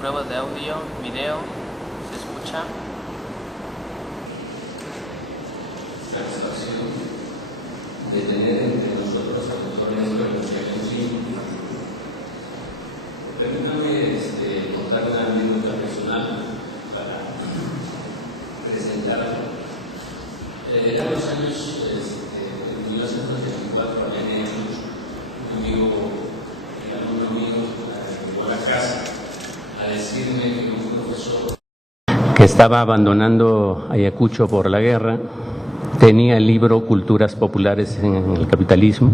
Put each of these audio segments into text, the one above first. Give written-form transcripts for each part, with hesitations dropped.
Prueba de audio, video, ¿se escucha? Satisfacción de tener entre nosotros a doctor Néstor Muchachoncín. Permítame contar una anécdota personal para presentarlo. Eran los años 1974, allá en Hechos, un amigo, el alumno mío, llegó a la casa a decirme que un profesor que estaba abandonando Ayacucho por la guerra tenía el libro Culturas Populares en el Capitalismo.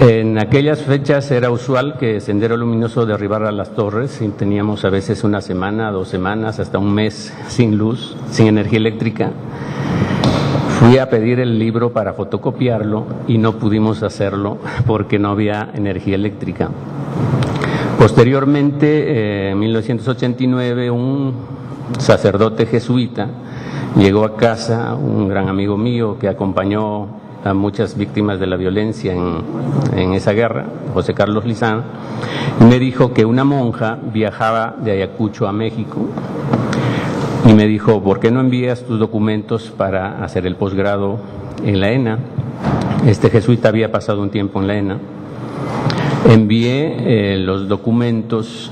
En aquellas fechas era usual que Sendero Luminoso derribara las torres y teníamos a veces una semana, 2 semanas, hasta un mes sin luz, sin energía eléctrica. Fui a pedir el libro para fotocopiarlo y no pudimos hacerlo porque no había energía eléctrica. Posteriormente, en 1989, un sacerdote jesuita llegó a casa, un gran amigo mío que acompañó a muchas víctimas de la violencia en esa guerra, José Carlos Lizán, y me dijo que una monja viajaba de Ayacucho a México y me dijo, ¿por qué no envías tus documentos para hacer el posgrado en la ENA? Este jesuita había pasado un tiempo en la ENA. Envié los documentos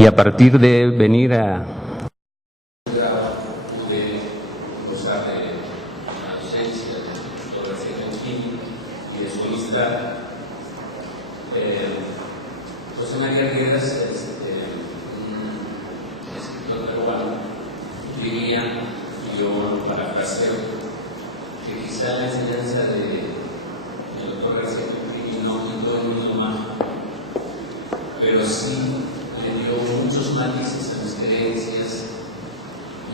y a partir de venir a pude gozar de la docencia de doctor Muchachoncín y de su amistad. José María Rivas, un escritor peruano, diría, y yo parafraseo, que quizá la enseñanza del doctor García Pepini no quitó el mundo mágico, pero sí le dio muchos matices a mis creencias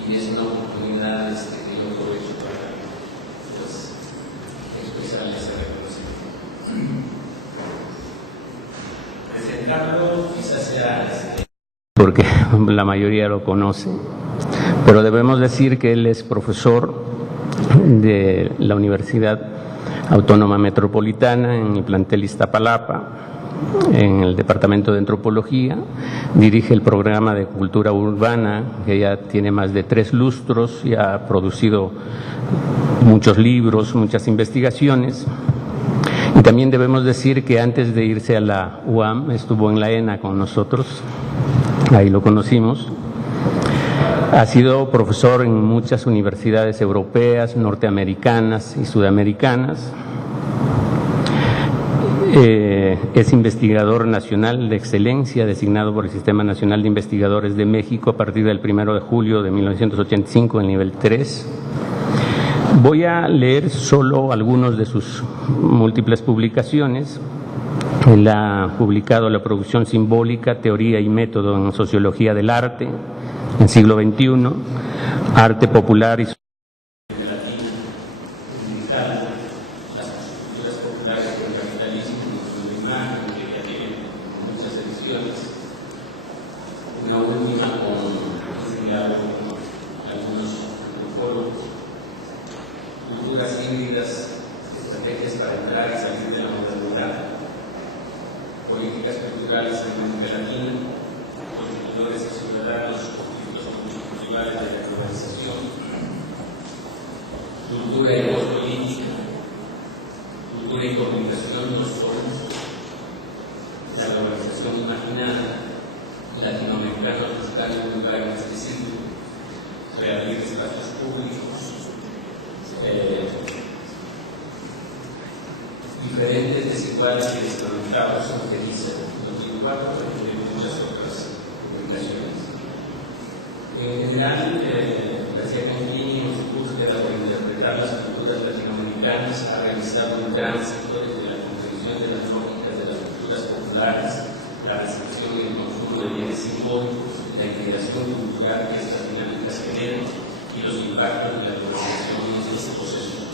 y es una oportunidad que yo aprovecho para expresarle ese reconocimiento. Presentarlo quizás sea porque la mayoría lo conoce, pero debemos decir que él es profesor de la Universidad Autónoma Metropolitana en el plantel Iztapalapa, en el Departamento de Antropología, dirige el programa de Cultura Urbana, que ya tiene más de 3 lustros y ha producido muchos libros, muchas investigaciones. Y también debemos decir que antes de irse a la UAM estuvo en la ENA con nosotros, ahí lo conocimos. Ha sido profesor en muchas universidades europeas, norteamericanas y sudamericanas. Es investigador nacional de excelencia, designado por el Sistema Nacional de Investigadores de México a partir del 1 de julio de 1985 en nivel 3. Voy a leer solo algunos de sus múltiples publicaciones. Él ha publicado La producción simbólica, teoría y método en sociología del arte, en siglo XXI, arte popular y diferentes, desiguales y desconectados, aunque dice 2004 y muchas otras publicaciones. En general, García Campini, en su búsqueda por interpretar las culturas latinoamericanas, ha realizado un tránsito desde la comprensión de las lógicas de las culturas populares, la recepción y el consumo de bienes simbólicos, la integración cultural que estas dinámicas generan y los impactos de la globalización en este proceso.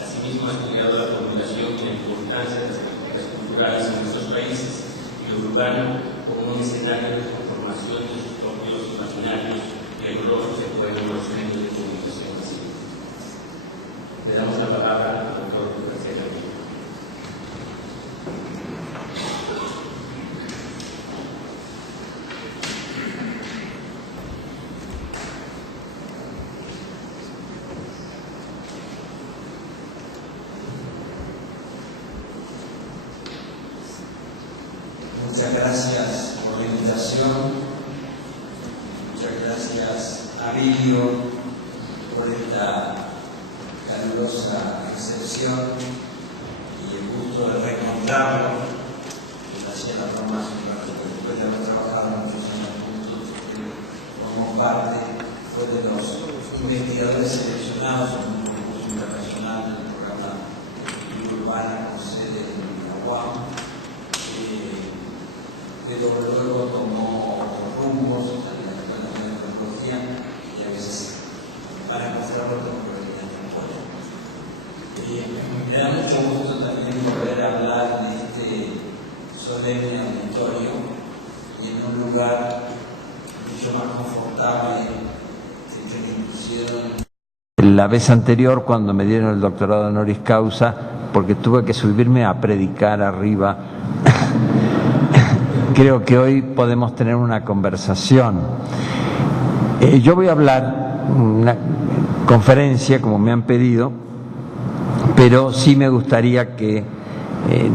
Asimismo, ha estudiado la formulación y la importancia de las políticas culturales en nuestros países y lo urbano como un escenario de conformación de sus propios imaginarios rigurosos que pueden los medios de comunicación. Le damos la palabra al doctor García Campini. Muchas gracias por la invitación. Muchas gracias a Emilio por esta calurosa recepción y el gusto de reencontrarlo. Que hacía la formación, después de haber trabajado muchos años juntos, como parte, fue de los investigadores seleccionados en un concurso internacional del programa Urbana con sede en la UAM, pero luego tomó rumbos en la Escuela de Antropología y a veces para encontrarlo con problemas de apoyo. Me da mucho gusto también poder hablar de este solemne auditorio y en un lugar mucho más confortable que me pusieron la vez anterior cuando me dieron el doctorado honoris causa, porque tuve que subirme a predicar arriba. Creo que hoy podemos tener una conversación. Yo voy a hablar una conferencia, como me han pedido, pero sí me gustaría que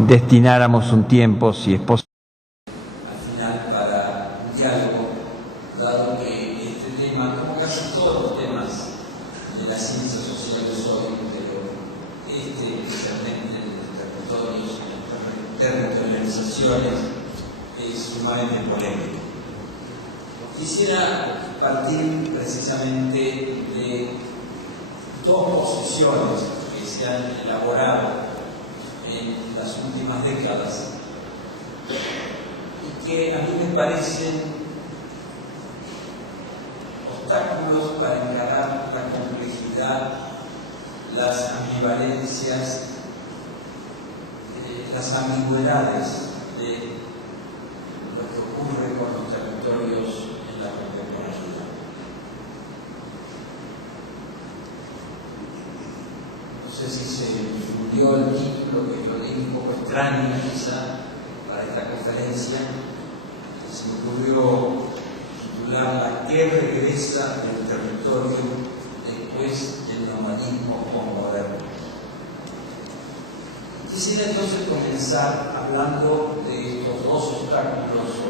destináramos un tiempo, si es posible, al final para un diálogo, dado que este tema, como casi todos los temas de las ciencias sociales hoy, pero especialmente de los territorios, territorializaciones, es sumamente polémico. Quisiera partir precisamente de dos posiciones que se han elaborado en las últimas décadas y que a mí me parecen obstáculos para encarar la complejidad, las ambivalencias, las ambigüedades de lo que ocurre con los territorios en la contemporaneidad. No sé si se difundió el título que yo di, un poco extraño quizá para esta conferencia. Se me ocurrió titularla ¿Qué regresa del territorio después del nomadismo posmoderno? Quisiera entonces comenzar hablando de estos dos obstáculos o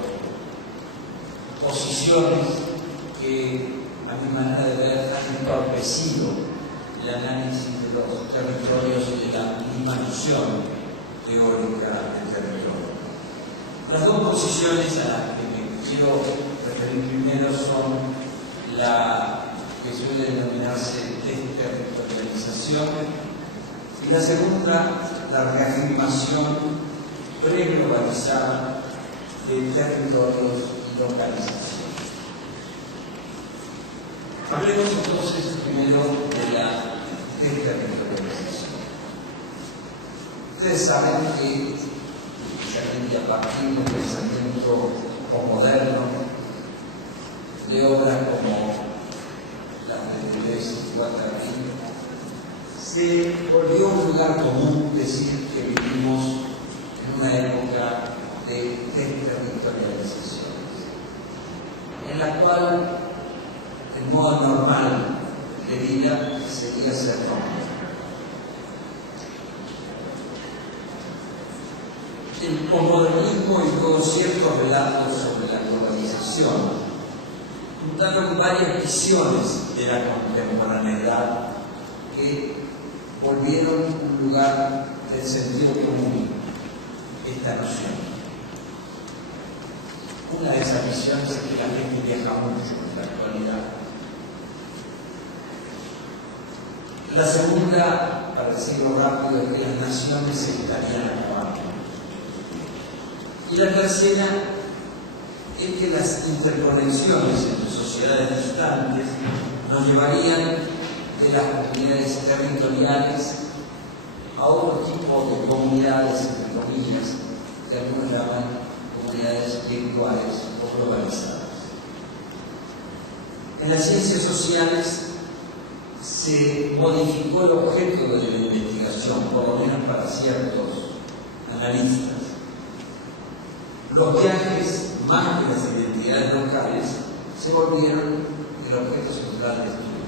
posiciones que, a mi manera de ver, han entorpecido el análisis de los territorios y de la misma noción teórica del territorio. Las dos posiciones a las que me quiero referir primero son la que suele denominarse desterritorialización y la segunda, la reafirmación preglobalizada de territorios y localización. Hablemos entonces primero de la desterritorialización. Ustedes saben que, especialmente a partir del pensamiento posmoderno, de obras como las de Deleuze y Guattari, se volvió un lugar común decir que vivimos en una época de desterritorialización, en la cual el modo normal de vida sería ser nómada. El posmodernismo y luego ciertos relatos sobre la globalización juntaron varias visiones de la contemporaneidad que volvieron un lugar del sentido común esta noción. Una de esas visiones es que la gente viaja mucho en la actualidad. La segunda, para decirlo rápido, es que las naciones se estarían acabando. Y la tercera es que las interconexiones entre sociedades distantes nos llevarían de las comunidades territoriales a otro tipo de comunidades, entre comillas, que algunos llaman comunidades virtuales o globalizadas. En las ciencias sociales se modificó el objeto de la investigación, por lo menos para ciertos analistas. Los viajes, más que las identidades locales, se volvieron el objeto central de estudio.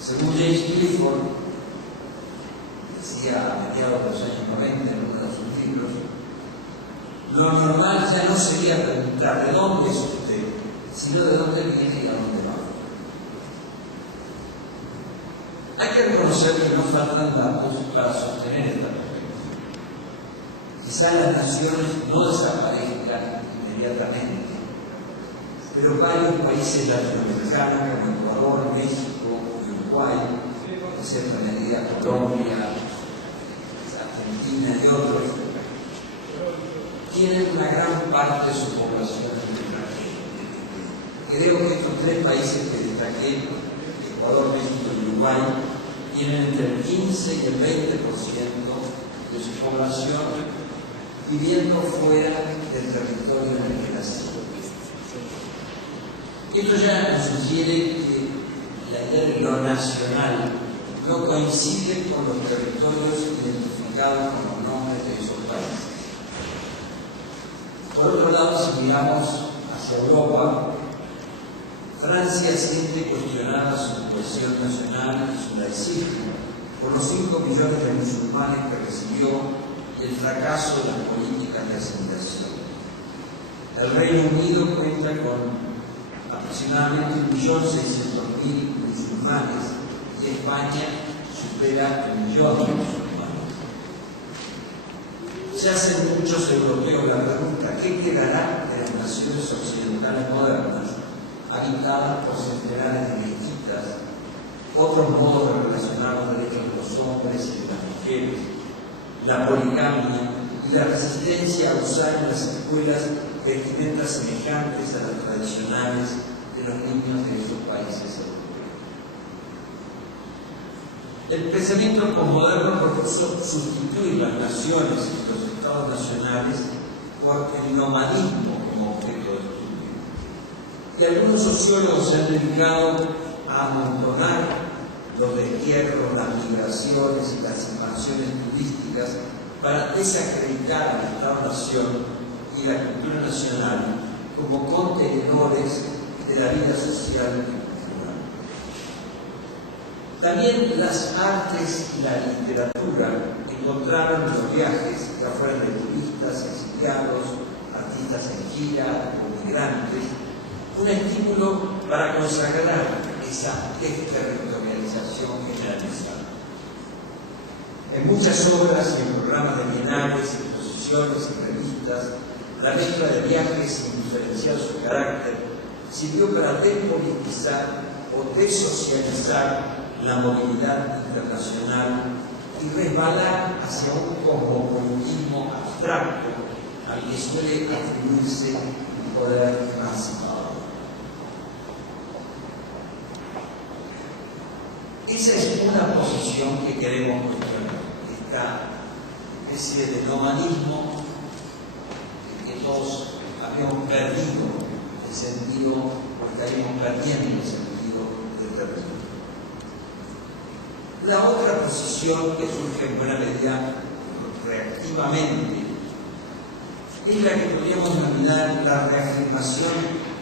Según James Clifford, decía a mediados de los años 90 en uno de sus libros, Lo normal ya no sería preguntar de dónde es usted, sino de dónde viene y a dónde va. Hay que reconocer que no faltan datos para sostener esta perspectiva. Quizás las naciones no desaparezcan inmediatamente, pero varios países latinoamericanos como Ecuador, México, Uruguay, en cierta medida Colombia, Argentina y otros, tienen una gran parte de su población extranjera. Creo que estos tres países que destaqué, Ecuador, México y Uruguay, tienen entre el 15 y el 20% de su población viviendo fuera del territorio en el que nació. Esto ya nos sugiere que la idea de lo nacional no coincide con los territorios identificados con los nombres de esos países. Por otro lado, si miramos hacia Europa, Francia siente cuestionada su cohesión nacional y su laicismo por los 5 millones de musulmanes que recibió y el fracaso de las políticas de asimilación. El Reino Unido cuenta con aproximadamente 1.600.000 musulmanes y España supera el 1 millón de musulmanes. Se hacen muchos europeos la pregunta: ¿qué quedará de las naciones occidentales modernas habitadas por centenares de mezquitas, otros modos de relacionar los derechos de los hombres y de las mujeres, la poligamia y la resistencia a usar en las escuelas vestimentas semejantes a las tradicionales de los niños de esos países europeos? El pensamiento posmoderno propuso sustituir las naciones y los estados nacionales por el nomadismo como objeto de estudio. Y algunos sociólogos se han dedicado a amontonar los destierros, las migraciones y las expansiones turísticas para desacreditar al Estado-Nación y la cultura nacional como contenedores de la vida social y cultural. También las artes y la literatura encontraron en los viajes, ya fueran de turistas, exiliados, artistas en gira o migrantes, un estímulo para consagrar esa desterritorialización generalizada. En muchas obras y en programas de bienales, exposiciones y revistas, la mezcla de viajes, sin diferenciar su carácter, sirvió para despolitizar o desocializar la movilidad internacional y resbalar hacia un cosmopolitismo abstracto al que suele atribuirse un poder emancipador. Esa es una posición que queremos cuestionar, esta especie de nomadismo que todos habíamos perdido el sentido, o estaríamos perdiendo el sentido del territorio. La otra posición que surge en buena medida reactivamente es la que podríamos denominar la reafirmación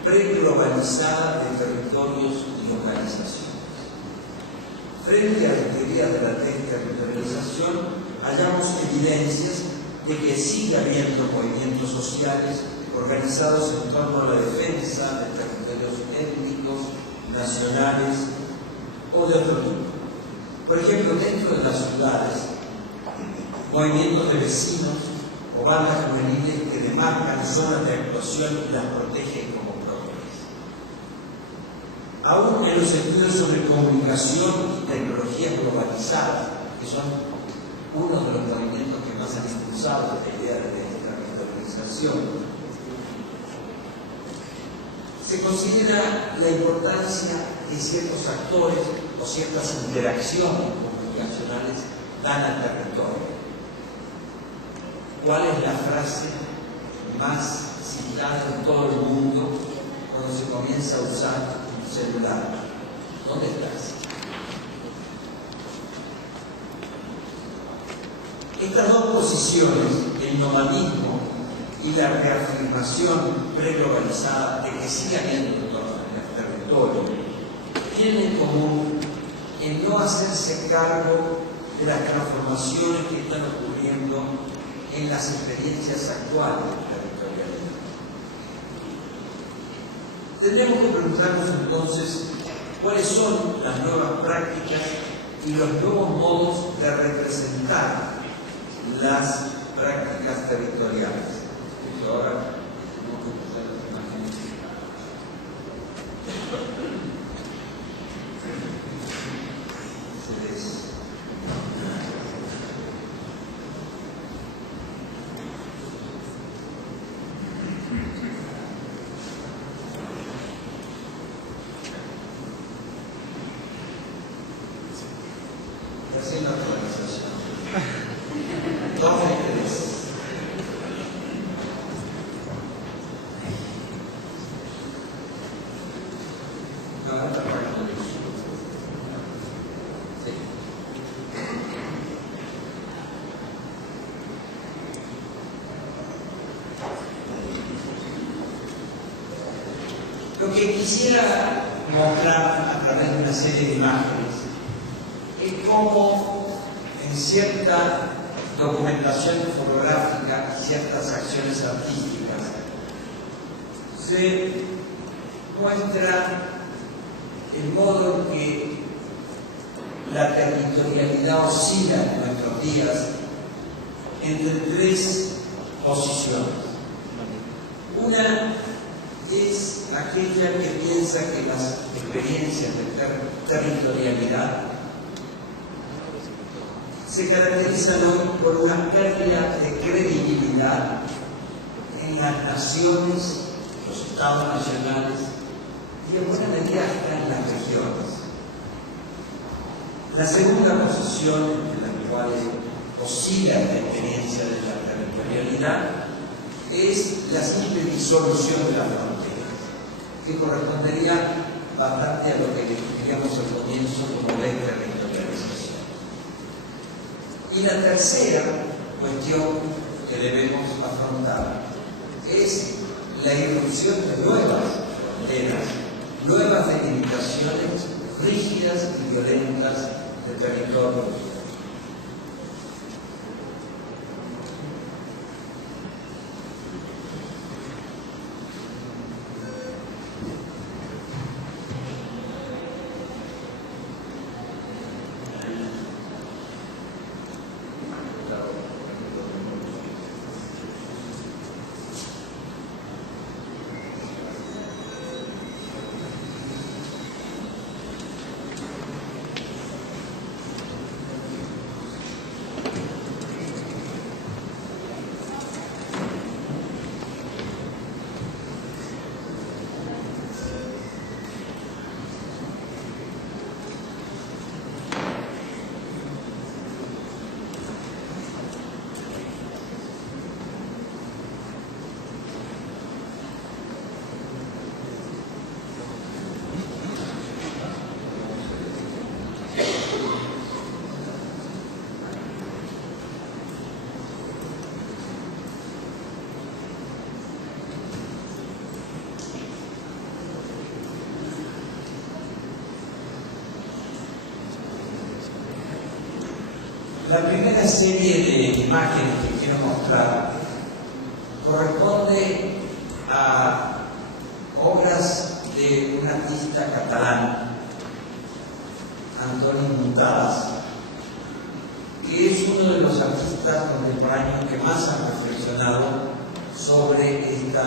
preglobalizada de territorios y localizaciones. Frente a las teorías de la desterritorialización, hallamos evidencias de que sigue habiendo movimientos sociales organizados en torno a la defensa de territorios étnicos, nacionales o de otro tipo. Por ejemplo, dentro de las ciudades, movimientos de vecinos o bandas juveniles que demarcan zonas de actuación y las protegen como propias. Aún en los estudios sobre comunicación y tecnologías globalizadas, que son uno de los movimientos que más han impulsado esta idea de desterritorialización, se considera la importancia que ciertos actores o ciertas interacciones comunicacionales dan al territorio. ¿Cuál es la frase más citada en todo el mundo cuando se comienza a usar un celular? ¿Dónde estás? Estas dos posiciones, el nomadismo y la reafirmación preglobalizada de que sigue habiendo territorio, tienen en común en no hacerse cargo de las transformaciones que están ocurriendo en las experiencias actuales del territorio. Tendremos que preguntarnos entonces cuáles son las nuevas prácticas y los nuevos modos de representar las prácticas territoriales. Y ahora tenemos que usar las imágenes. Haciendo actualización. 2 de 3. No, esta página no. Sí. Lo que quisiera mostrar a través de una serie de imágenes es cómo en cierta documentación fotográfica y ciertas acciones artísticas se muestra el modo en que la territorialidad oscila en nuestros días entre 3 posiciones. Una es aquella que piensa que las experiencias de territorialidad se caracterizan hoy por una pérdida de credibilidad en las naciones, los estados nacionales y en buena medida hasta en las regiones. La segunda posición en la cual oscila la experiencia de la territorialidad es la simple disolución de las fronteras, que correspondería bastante a lo que diríamos al comienzo como desterritorialización. Y la tercera cuestión que debemos afrontar es la irrupción de nuevas fronteras, nuevas delimitaciones rígidas y violentas de territorios. La primera serie de imágenes que quiero mostrar corresponde a obras de un artista catalán, Antoni Muntadas, que es uno de los artistas contemporáneos que más han reflexionado sobre esta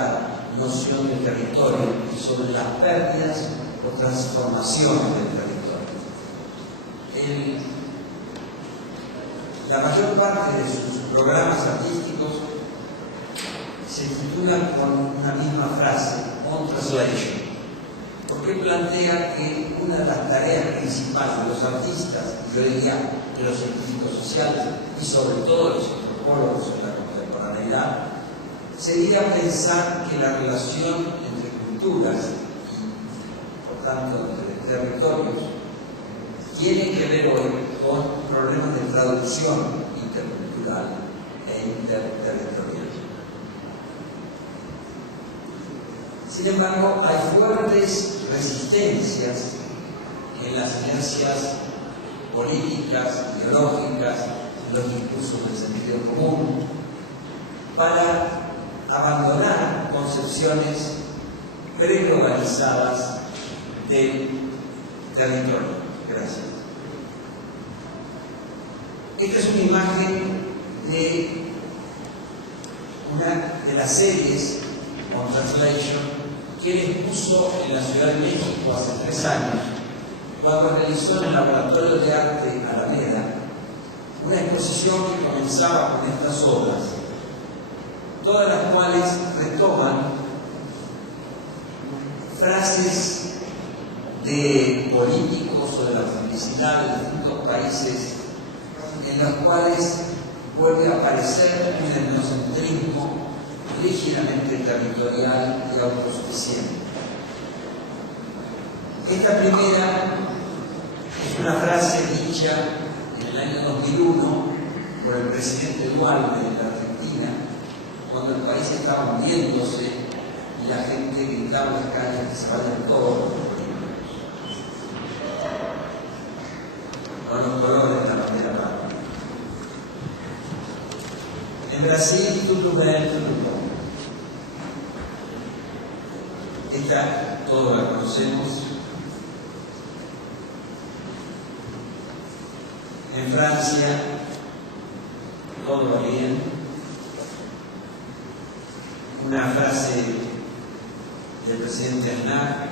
noción de territorio y sobre las pérdidas o transformaciones del territorio. La mayor parte de sus programas artísticos se titulan con una misma frase, on translation, porque plantea que una de las tareas principales de los artistas, yo diría de los científicos sociales y sobre todo de los antropólogos en la contemporaneidad, sería pensar que la relación entre culturas y, por tanto, entre territorios, tiene que ver hoy con problemas de traducción intercultural e interterritorial. Sin embargo, hay fuertes resistencias en las inercias políticas, ideológicas, en los discursos del sentido común, para abandonar concepciones preglobalizadas del territorio. Gracias. Esta es una imagen de una de las series On Translation que él expuso en la Ciudad de México hace 3 años, cuando realizó en el Laboratorio de Arte Alameda una exposición que comenzaba con estas obras, todas las cuales retoman frases de políticos o de la publicidad de distintos países, en los cuales vuelve a aparecer un etnocentrismo ligeramente territorial y autosuficiente. Esta primera es una frase dicha en el año 2001 por el presidente Duarte de la Argentina, cuando el país estaba hundiéndose y la gente gritaba en las calles que se vayan todos con los colores de la bandera patria. En Brasil, tudo bem, tudo bom. Esta todos la conocemos. En Francia, todo va bien. Una frase del presidente Aznar.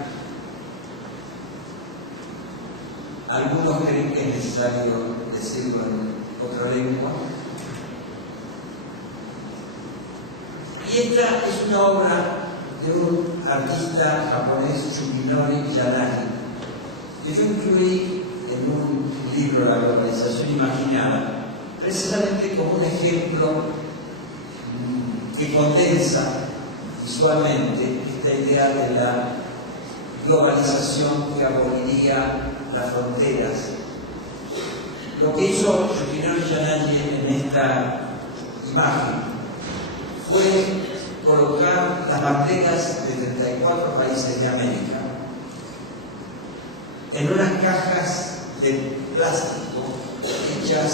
Algunos creen que es necesario decirlo en otra lengua. Y esta es una obra de un artista japonés, Shukinori Yanagi, que yo incluí en un libro, La globalización imaginada, precisamente como un ejemplo que condensa visualmente esta idea de la globalización que aboliría las fronteras. Lo que hizo Shukinori Yanagi en esta imagen fue colocar las banderas de 34 países de América en unas cajas de plástico hechas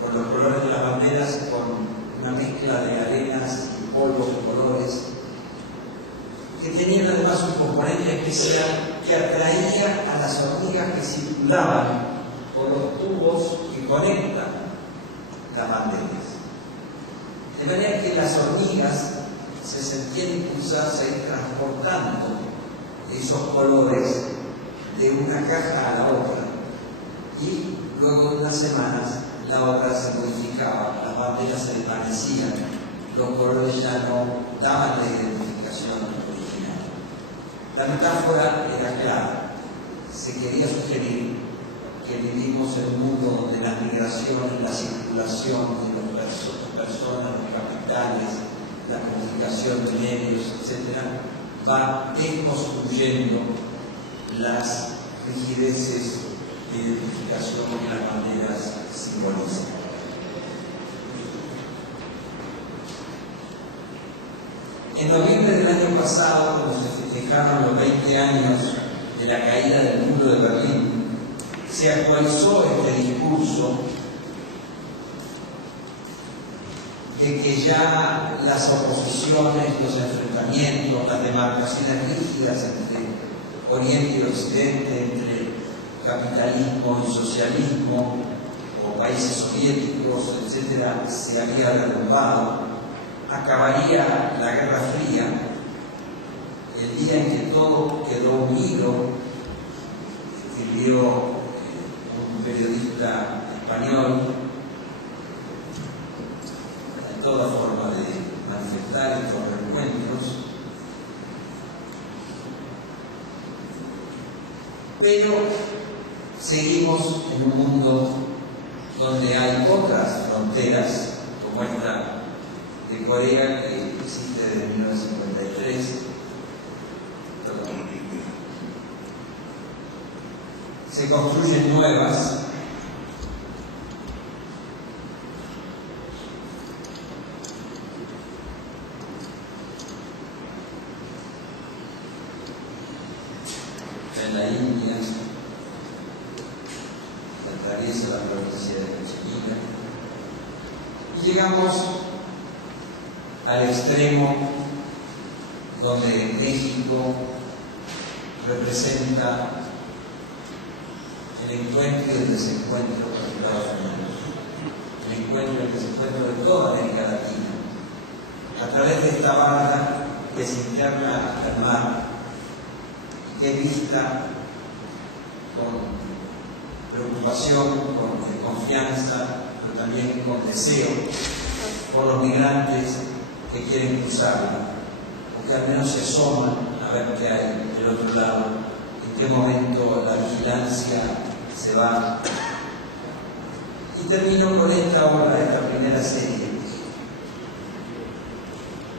con los colores de las banderas, con una mezcla de arenas y polvos de colores, que tenían además un componente especial que atraía a las hormigas que circulaban por los tubos que conectan las banderas. De manera que las hormigas se sentían impulsadas a ir transportando esos colores de una caja a la otra, y luego de unas semanas la obra se modificaba, las banderas se desvanecían, los colores ya no daban la identificación original. La metáfora era clara, se quería sugerir que vivimos en un mundo donde las migraciones, la circulación de las personas, los capitales, la comunicación de medios, etc., va desconstruyendo las rigideces de identificación que las banderas simbolizan. En noviembre del año pasado, cuando se festejaron los 20 años de la caída del muro de Berlín, se actualizó este discurso de que ya las oposiciones, los enfrentamientos, las demarcaciones rígidas entre Oriente y Occidente, entre capitalismo y socialismo, o países soviéticos, etc., se había derrumbado. Acabaría la Guerra Fría, el día en que todo quedó unido, escribió un periodista español. Hay toda forma de manifestar estos reencuentros, pero seguimos en un mundo donde hay otras fronteras, como esta de Corea, que existe desde 1953. Se construyen nuevas. En la India, se atraviesa la provincia de Cachemira y llegamos al extremo donde México representa el encuentro y el desencuentro con Estados Unidos, el encuentro y el desencuentro de toda América Latina, a través de esta barra que se interna hasta el mar y que es vista con preocupación, con confianza, pero también con deseo por los migrantes que quieren cruzarla, o que al menos se asoman a ver qué hay del otro lado, en qué momento la vigilancia se va. Y termino con esta obra, esta primera serie,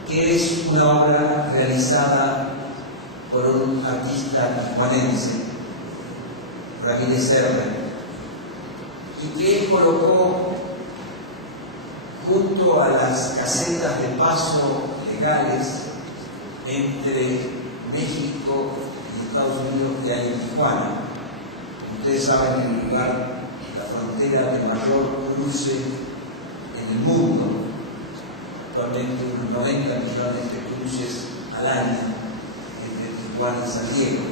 que es una obra realizada por un artista tijuanense, Ramírez Serra, y que colocó junto a las casetas de paso legales entre México y Estados Unidos que hay en Tijuana. Ustedes saben que el lugar, la frontera de mayor cruce en el mundo, actualmente unos 90 millones de cruces al año entre Tijuana y San Diego.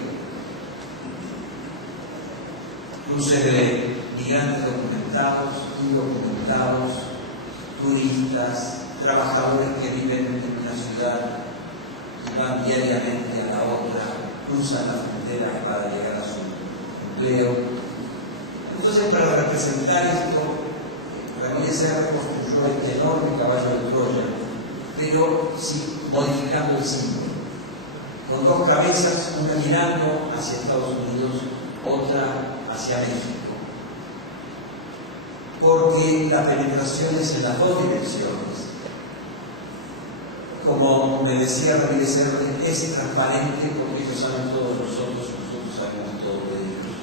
Cruces de migrantes documentados, indocumentados, turistas, trabajadores que viven en una ciudad y van diariamente a la otra, cruzan la frontera para llegar a su empleo. Entonces, para representar esto, Ramírez Serra construyó este enorme caballo de Troya, pero sí, modificando el símbolo, con dos cabezas, una mirando hacia Estados Unidos, otra hacia México, porque la penetración es en las dos direcciones. Como me decía Ramírez Serra, es transparente porque ellos saben todos nosotros sabemos todo de ellos.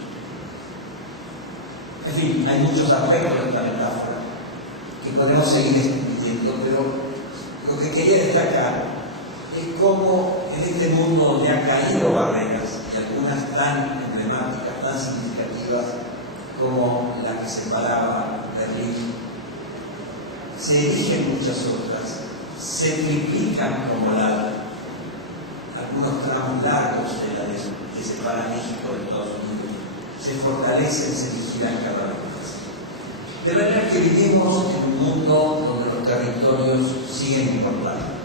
En fin, hay muchos aspectos de esta metáfora que podemos seguir discutiendo, pero lo que quería destacar es cómo en este mundo donde han caído barreras, y algunas tan emblemáticas, tan significativas como la que separaba Berlín, se erigen muchas otras, se triplican como algunos tramos largos de la que separa México de Estados Unidos, se fortalecen, se vigilan cada vez más. De manera que vivimos en un mundo donde los territorios siguen importando.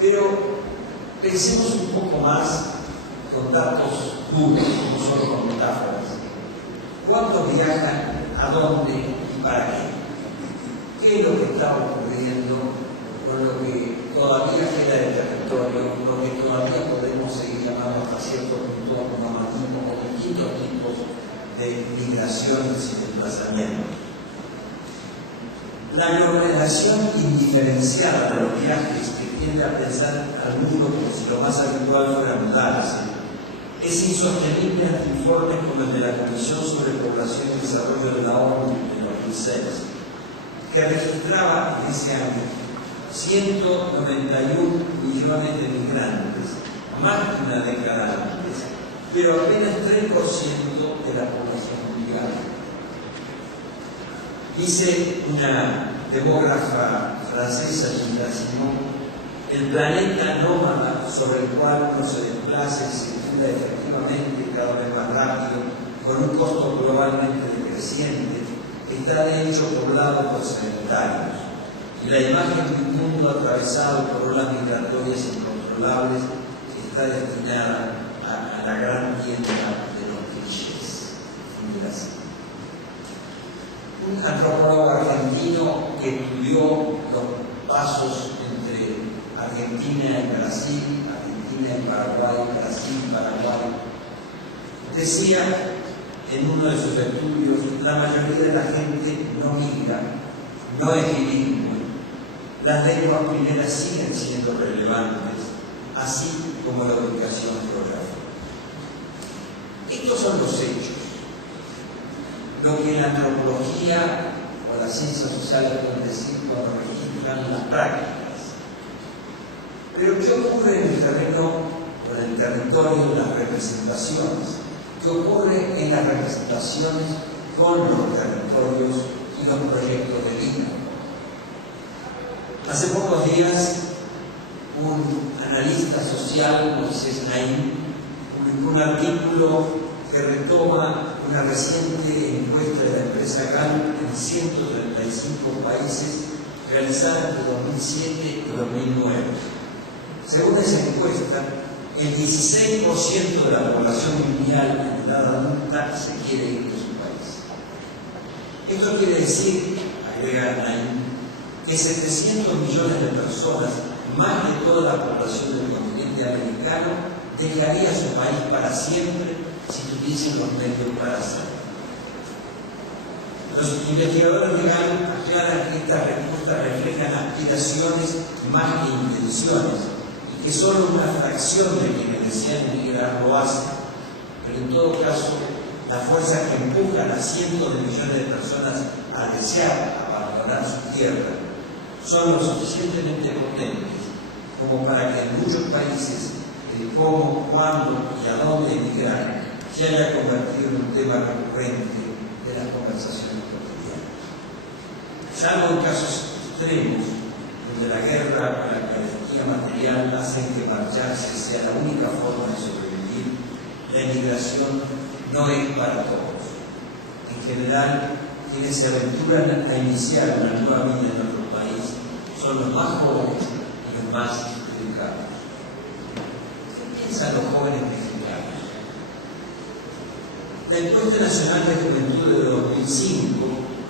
Pero pensemos un poco más con datos duros, no solo con metáforas. ¿Cuántos viajan? ¿A dónde? ¿Y para qué? ¿Qué es lo que está ocurriendo con lo que todavía queda de territorio, lo que todavía podemos seguir llamando hasta cierto punto nomadismo o distintos tipos de migraciones y desplazamientos? La globalización indiferenciada de los viajes, que tiende a pensar al mundo como si lo más habitual fuera mudarse, es insostenible ante informes como el de la Comisión sobre Población y Desarrollo de la ONU en 2006, que registraba en ese año 191 millones de migrantes, más que una década antes, pero apenas 3% de la población mundial. Dice una demógrafa francesa, Gilles Simon, el planeta nómada sobre el cual uno se desplaza y circula efectivamente cada vez más rápido, con un costo globalmente decreciente, está de hecho poblado por sedentarios, y la imagen de un mundo atravesado por olas migratorias incontrolables está destinada a la gran tienda de los clichés. Un antropólogo argentino que estudió los pasos entre Argentina y Brasil, Argentina y Paraguay, Brasil y Paraguay, decía en uno de sus estudios: la mayoría de la gente no migra, no es bilingüe. Las lenguas primeras siguen siendo relevantes, así como la ubicación geográfica. Estos son los hechos. Lo que en la antropología o las ciencias sociales pueden decir cuando registran las prácticas. Pero ¿qué ocurre en el terreno o en el territorio de las representaciones? ¿Qué ocurre en las representaciones con los territorios y los proyectos de vida? Hace pocos días un un analista social, Moisés Naim, publicó un artículo que retoma una reciente encuesta de la empresa Gallup en 135 países realizada entre 2007 y 2009. Según esa encuesta, el 16% de la población mundial en edad adulta se quiere ir de su país. Esto quiere decir, agrega Naim, que 700 millones de personas, más de toda la población del continente americano, dejaría su país para siempre si tuviesen los medios para hacerlo. Los investigadores de Gallup aclaran que estas respuestas reflejan aspiraciones más que intenciones y que solo una fracción de quienes desean emigrar lo hacen, pero en todo caso, las fuerzas que empujan a cientos de millones de personas a desear abandonar su tierra son lo suficientemente potentes como para que en muchos países el cómo, cuándo y a dónde emigrar se haya convertido en un tema recurrente de las conversaciones cotidianas. Salvo en casos extremos, donde la guerra o la carestía material hacen que marcharse sea la única forma de sobrevivir, la emigración no es para todos. En general, quienes se aventuran a iniciar una nueva vida en otro país son los más jóvenes y los más educados. ¿Qué piensan los jóvenes mexicanos? La encuesta nacional de juventud de 2005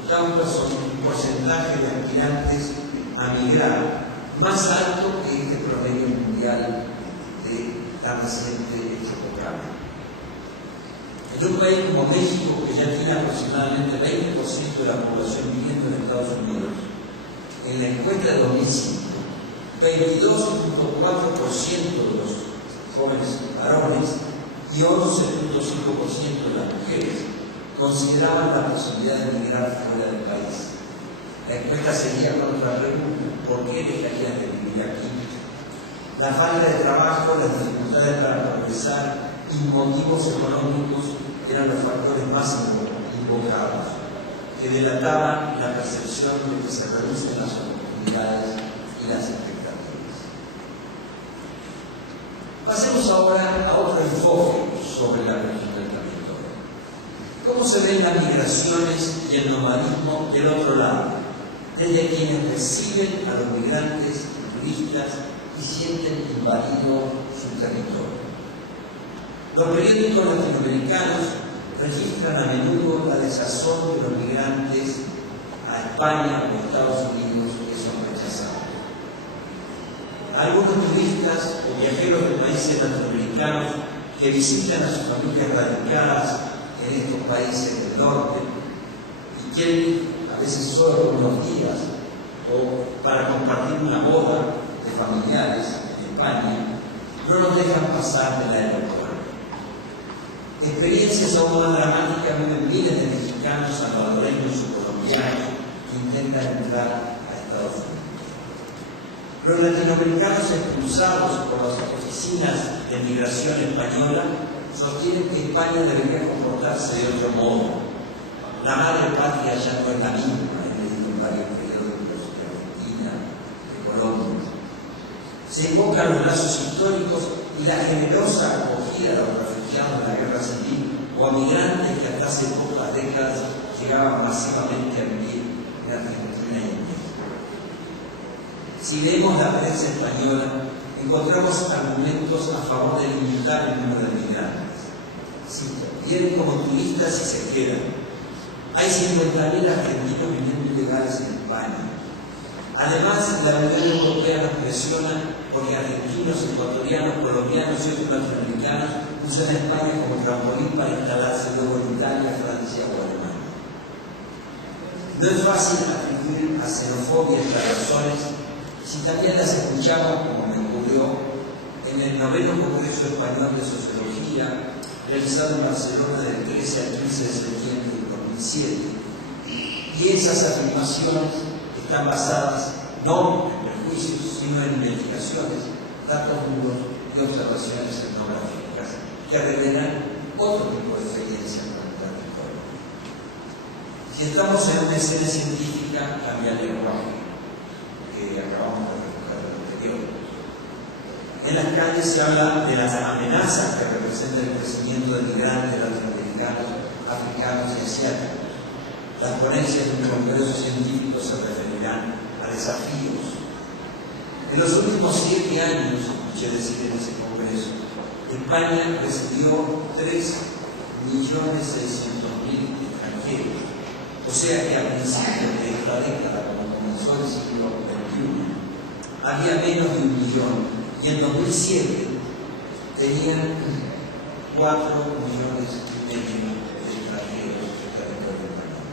da un porcentaje de aspirantes a migrar más alto que este promedio mundial de tan reciente época. En un país como México, que ya tiene aproximadamente 20% de la población viviendo en Estados Unidos, en la encuesta de 2005, 22.4% de los jóvenes varones y 11.5% de las mujeres consideraban la posibilidad de emigrar fuera del país. La encuesta seguía con otra pregunta: ¿por qué dejarían de vivir aquí? La falta de trabajo, las dificultades para progresar y motivos económicos eran los factores más invocados, que delataban la percepción de que se reducen las oportunidades y las expectativas. Pasemos ahora a otro enfoque sobre la región del territorio. ¿Cómo se ven las migraciones y el nomadismo del otro lado, desde quienes reciben a los migrantes y turistas y sienten invadido su territorio? Los periódicos latinoamericanos registran a menudo la desazón de los migrantes a España o Estados Unidos que son rechazados. Algunos turistas o viajeros de países latinoamericanos que visitan a sus familias radicadas en estos países del norte y quieren a veces solo unos días o para compartir una boda de familiares en España, no los dejan pasar del aeropuerto. Experiencias aún más dramáticas viven miles de mexicanos, salvadoreños o colombianos que intentan entrar a Estados Unidos. Los latinoamericanos expulsados por las oficinas de migración española sostienen que España debería comportarse de otro modo. La madre patria ya no es la misma, he leído en varios periódicos de Argentina, de Colombia. Se invocan los lazos históricos y la generosa acogida de los refugiados de la guerra civil o a migrantes que hasta hace pocas décadas llegaban masivamente a vivir en Argentina y en México. Si leemos la prensa española, encontramos argumentos a favor de limitar el número de migrantes. Cito: vienen como turistas y se quedan. Hay 50.000 argentinos viviendo ilegales en España. Además, la Unión Europea nos presiona porque argentinos, ecuatorianos, colombianos y otros latinoamericanos usan España como trampolín para instalarse luego en Italia, Francia o Alemania. No es fácil atribuir a xenofobia estas razones si también las escuchamos, como me ocurrió, en el 9º Congreso Español de Sociología, realizado en Barcelona del 13 al 15 de septiembre de 2007. Y esas afirmaciones están basadas no en prejuicios, sino en investigaciones, datos duros y observaciones etnográficas que revelan otro tipo de experiencias con el territorio. Si estamos en una escena científica, cambia el lenguaje que acabamos de recoger del anterior. En las calles se habla de las amenazas que representa el crecimiento de migrantes latinoamericanos, africanos y asiáticos. Las ponencias de un congreso científico se referirán a desafíos. En los últimos 7 años, escuché decir en ese congreso, España recibió 3.600.000 extranjeros. O sea que a principios de esta década, cuando comenzó el siglo XXI, había menos de 1 millón y en 2007 tenían 4,5 millones de extranjeros en el territorio español.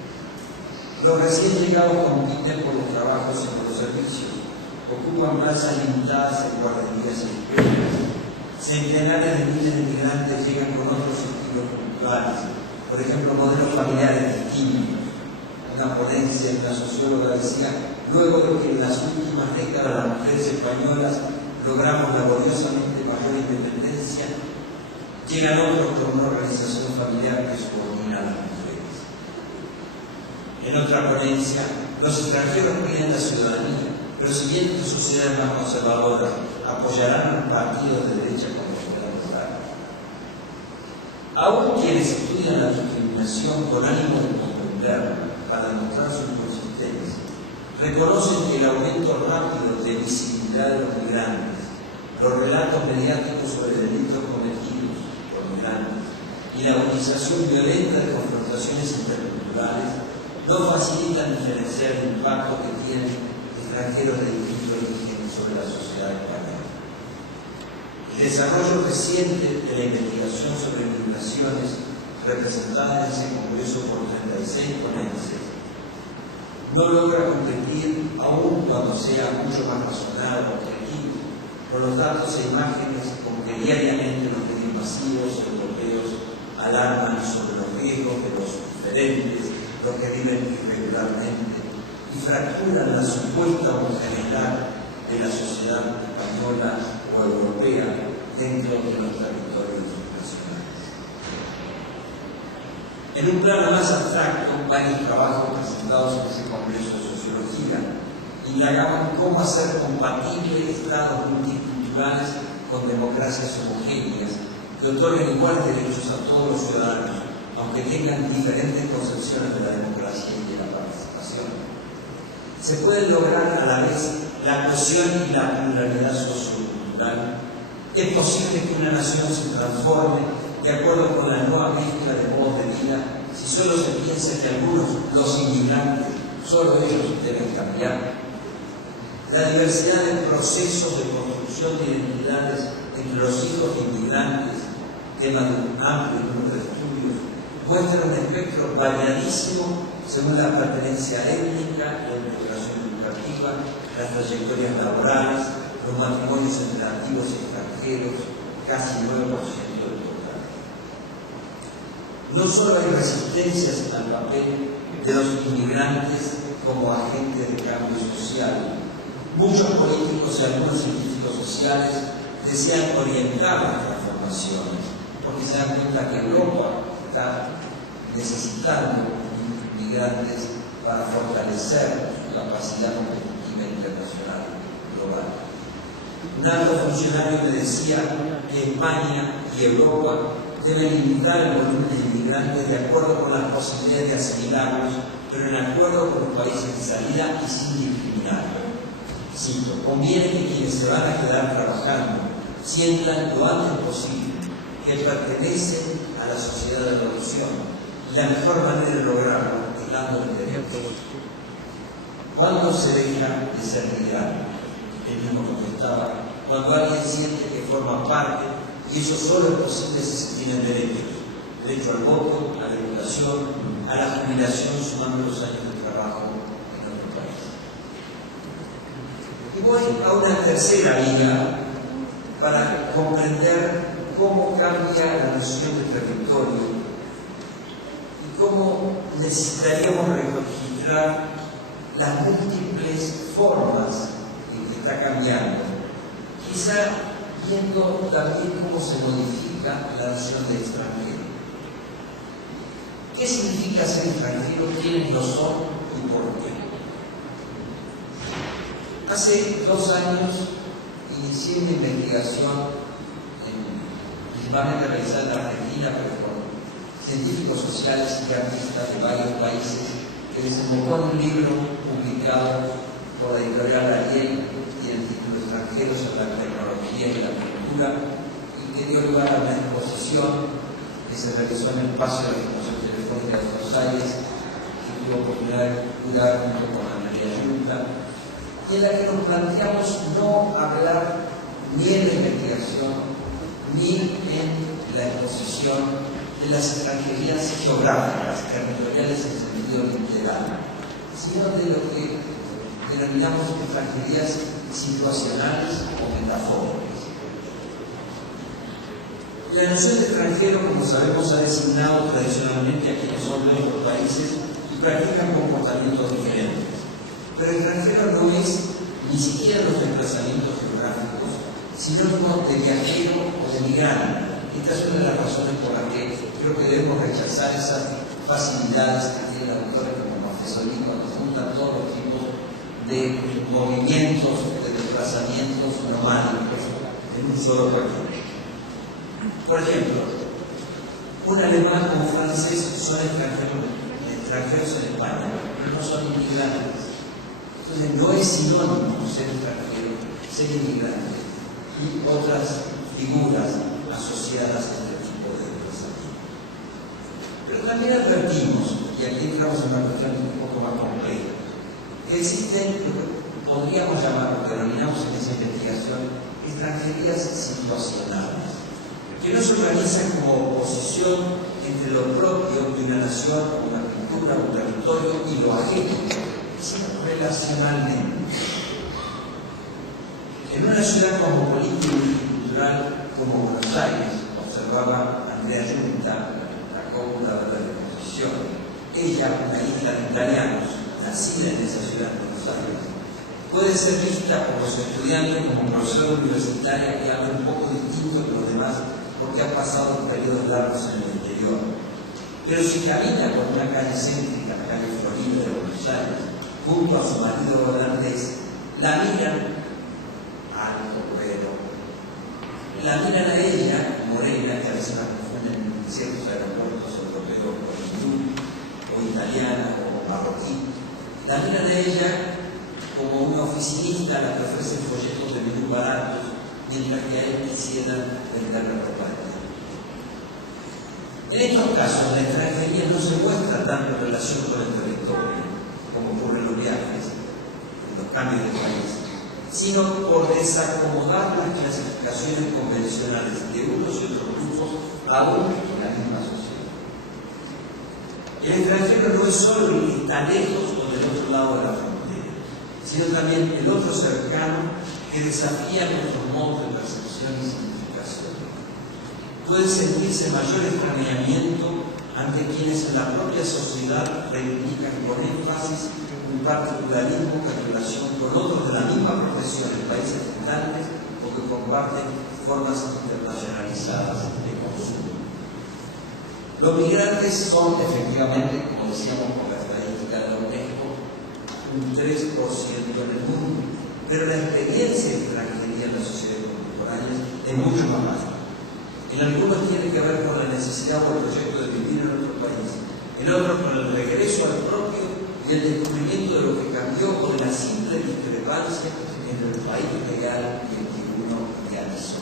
Los recién llegados compiten por los trabajos y por los servicios, ocupan plazas limitadas en guarderías y escuelas. Centenares de miles de migrantes llegan con otros estilos culturales, por ejemplo, modelos familiares distintos. Una ponencia de una socióloga decía: luego de que en las últimas décadas las mujeres españolas logramos laboriosamente mayor independencia, llegan otros con una organización familiar que subordina a las mujeres. En otra ponencia, los extranjeros piden la ciudadanía, pero si bien las sociedades más conservadoras apoyarán a los partidos de derecha como federal rural. Aún quienes estudian la discriminación con ánimo de comprenderla para demostrar su inconsistencia, reconocen que el aumento rápido de visibilidad de los migrantes, los relatos mediáticos sobre delitos cometidos por migrantes y la utilización violenta de confrontaciones interculturales no facilitan diferenciar el impacto que tienen extranjeros de distinto origen sobre la sociedad española. El desarrollo reciente de la investigación sobre migraciones representada en ese Congreso por 36 ponencias no logra competir, aún cuando sea mucho más razonado y objetivo, con los datos e imágenes con que diariamente los medios masivos europeos alarman sobre los riesgos de los diferentes, los que viven irregularmente, y fracturan la supuesta homogeneidad de la sociedad española o europea dentro de los territorios nacionales. En un plano más abstracto, varios trabajos presentados en ese Congreso de Sociología indagaban cómo hacer compatibles estados multiculturales con democracias homogéneas que otorguen iguales derechos a todos los ciudadanos, aunque tengan diferentes concepciones de la democracia y de la participación. Se puede lograr a la vez la cohesión y la pluralidad sociocultural. Es posible que una nación se transforme de acuerdo con la nueva mezcla de modos de vida si solo se piensa que algunos, los inmigrantes, solo ellos deben cambiar. La diversidad de procesos de construcción de identidades entre los hijos de inmigrantes, tema de un amplio número de estudios, muestra un espectro variadísimo según la pertenencia étnica, la integración educativa, las trayectorias laborales, los matrimonios entre nativos y extranjeros, casi 9% del total. No solo hay resistencias al papel de los inmigrantes como agentes de cambio social, muchos políticos y algunos científicos sociales desean orientar las transformaciones, porque se dan cuenta que Europa está necesitando migrantes para fortalecer su capacidad competitiva internacional global. Un alto funcionario me decía que España y Europa deben limitar el volumen de inmigrantes de acuerdo con las posibilidades de asimilarlos, pero en acuerdo con los países de salida y sin discriminarlos. Cito: conviene que quienes se van a quedar trabajando sientan lo antes posible que pertenecen a la sociedad de la adopción. La mejor manera de lograrlo es dándole derechos. ¿Cuándo se deja de ser migrante? Él mismo contestaba: cuando alguien siente que forma parte, y eso solo es posible si se tienen derechos. Derecho al voto, a la educación, a la jubilación, sumando los años de trabajo en otro país. Y voy a una tercera vía para comprender cómo cambia la noción de territorio y cómo necesitaríamos registrar las múltiples formas en que está cambiando. Quizá viendo también cómo se modifica la noción de extranjero. ¿Qué significa ser extranjero? ¿Quiénes lo son y por qué? Hace 2 años inicié una investigación principalmente realizada en la Argentina, pero con científicos sociales y artistas de varios países, que desembocó en un libro publicado por la editorial Ariel y el título Extranjeros en la tecnología y la cultura, y que dio lugar a una exposición que se realizó en el espacio de la Exposición Telefónica de Buenos Aires, que tuvo oportunidad de curar junto con Ana María Junta, y en la que nos planteamos no hablar ni en la investigación ni en la exposición de las extranjerías geográficas, territoriales en sentido literal, sino de lo que denominamos extranjerías situacionales o metafóricas. La noción de extranjero, como sabemos, ha designado tradicionalmente a quienes son de otros países y practican comportamientos diferentes. Pero extranjero no es ni siquiera los desplazamientos geográficos, sinónimo de viajero o de migrante. Esta es una de las razones por las que creo que debemos rechazar esas facilidades que tiene el autor como Montessori cuando juntan todos los tipos de movimientos, de desplazamientos nomádicos en un solo país. Por ejemplo, un alemán o un francés son extranjeros en España, pero no son inmigrantes. Entonces no es sinónimo ser extranjero, ser inmigrante y otras figuras asociadas a este tipo de desplazamiento. Pero también advertimos, y aquí entramos en una cuestión un poco más compleja, que existen lo que podríamos llamar, lo que denominamos en esa investigación, extranjerías situacionales, que no se organizan como oposición entre lo propio de una nación, una cultura, un territorio y lo ajeno, sino relacionalmente. En una ciudad cosmopolita y multicultural como Buenos Aires, observaba Andrea Junta, la co-fundadora de la exposición, ella, una hija de italianos, nacida en esa ciudad de Buenos Aires, puede ser vista por los estudiantes como profesora universitaria que habla un poco distinto que los demás porque ha pasado periodos largos en el interior. Pero si camina por una calle céntrica, la calle Florida de Buenos Aires, junto a su marido holandés, la miran alto, güero, la miran a ella, morena, que a veces la confunden en ciertos aeropuertos europeos por hindú, o italiana, o marroquí, la miran a ella como una oficinista a la que ofrece folletos de menú baratos, mientras que a él quisieran vender la ropa de ella. En estos casos, la extranjería no se muestra tanto en relación con el territorio, como ocurre en los viajes, en los cambios de país, sino por desacomodar las clasificaciones convencionales de unos y otros grupos aún en la misma sociedad. El extranjero no es solo el que está lejos o del otro lado de la frontera, sino también el otro cercano que desafía nuestros modos de percepción y significación. Puede sentirse mayor extrañamiento ante quienes en la propia sociedad reivindican con énfasis un particularismo que en relación con otros de la misma profesión en países distantes o que comparten formas internacionalizadas de consumo. Los migrantes son efectivamente, como decíamos con la estadística de la UNESCO, un 3% en el mundo, pero la experiencia de extranjería en las sociedades contemporáneas es mucho más baja. En algunos tiene que ver con la necesidad o el proyecto de vivir en otro país, en otros con el regreso al propio y el descubrimiento de lo que cambió o de la simple discrepancia entre el país real y el que uno idealizó.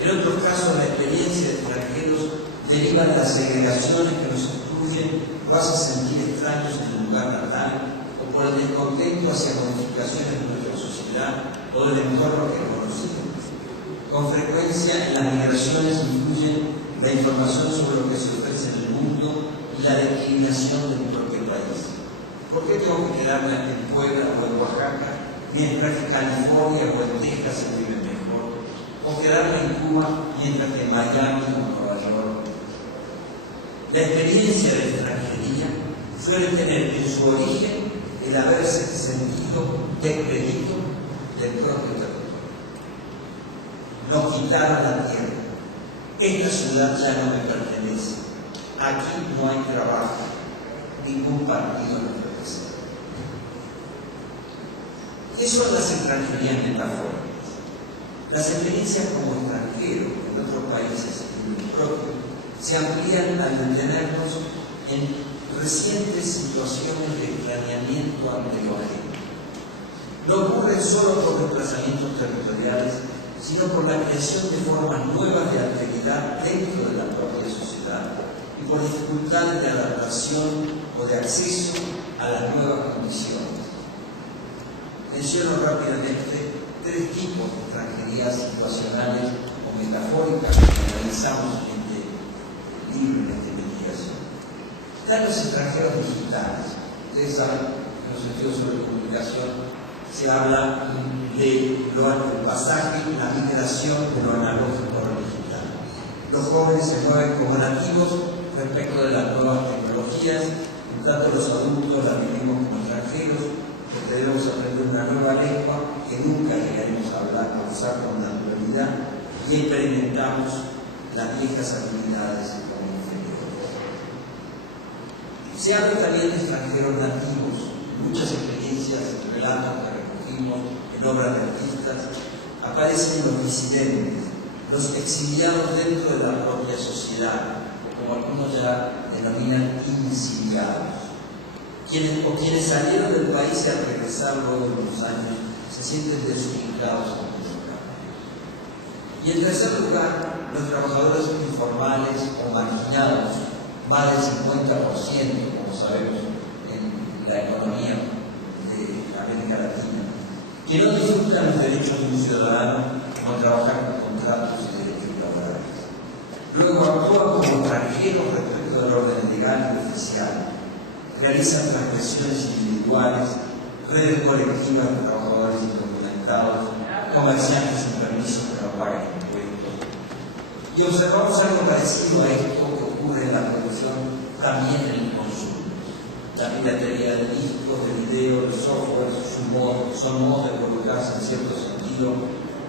En otros casos, la experiencia de extranjeros deriva de las segregaciones que nos excluyen o hacen sentir extraños en el lugar natal, o por el descontento hacia modificaciones de nuestra sociedad o del entorno que conocimos. Con frecuencia, en las migraciones influyen la información sobre lo que se ofrece en el mundo y la discriminación del propio país. ¿Por qué tengo que quedarme en Puebla o en Oaxaca, mientras que en California o en Texas se vive mejor? ¿O quedarme en Cuba, mientras que en Miami o en Nueva York? La experiencia de extranjería suele tener en su origen el haberse sentido descredido del propio territorio. Nos quitaron la tierra. Esta ciudad ya no me pertenece. Aquí no hay trabajo. Ningún partido nos representa. Eso es las extranjerías metafóricas. Las experiencias como extranjero en otros países y en el propio se amplían al detenernos en recientes situaciones de extrañamiento ante lo ajeno. No ocurren solo por desplazamientos territoriales, sino por la creación de formas nuevas de alteridad dentro de la propia sociedad y por dificultades de adaptación o de acceso a las nuevas condiciones. Menciono rápidamente tres tipos de extranjerías situacionales o metafóricas que analizamos en este libro, en esta investigación. Están los extranjeros digitales. Ustedes saben que en los estudios sobre comunicación se habla del pasaje, la migración de lo analógico a lo digital. Los jóvenes se mueven como nativos respecto de las nuevas tecnologías, en tanto los adultos las vivimos como extranjeros, porque debemos aprender una nueva lengua que nunca llegaremos a hablar, a usar con naturalidad, y experimentamos las viejas habilidades como inferiores. Se habla también de extranjeros nativos. Muchas experiencias, relatos que recogimos en obras de artistas, aparecen los disidentes, los exiliados dentro de la propia sociedad, como algunos ya denominan insiliados. Quienes salieron del país y al regresar luego de unos años se sienten desvinculados ante los cambios. Y en tercer lugar, los trabajadores informales o marginados, más del 50%, como sabemos, en la economía de América Latina, que no disfrutan los derechos de un ciudadano al trabajar con contratos y derechos laborales. Luego actúan como extranjeros respecto del orden legal y oficial. Realizan transgresiones individuales, redes colectivas de trabajadores indocumentados, comerciantes sin permiso que no pagan impuestos. Y observamos algo parecido a esto que ocurre en la producción, también en el consumo. La piratería de discos, de video, de software, son modos de colocarse en cierto sentido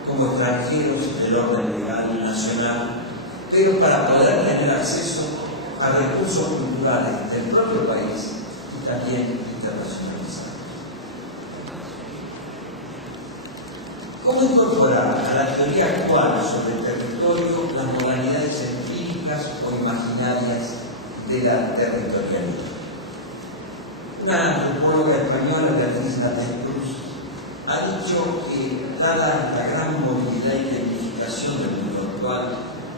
como extranjeros del orden legal nacional, pero para poder tener acceso a recursos culturales del propio país y también internacionalizados. ¿Cómo incorporar a la teoría actual sobre el territorio las modalidades empíricas o imaginarias de la territorialidad? Una antropóloga española, Beatriz Nathan Cruz, ha dicho que, dada la gran movilidad y tecnificación del mundo actual,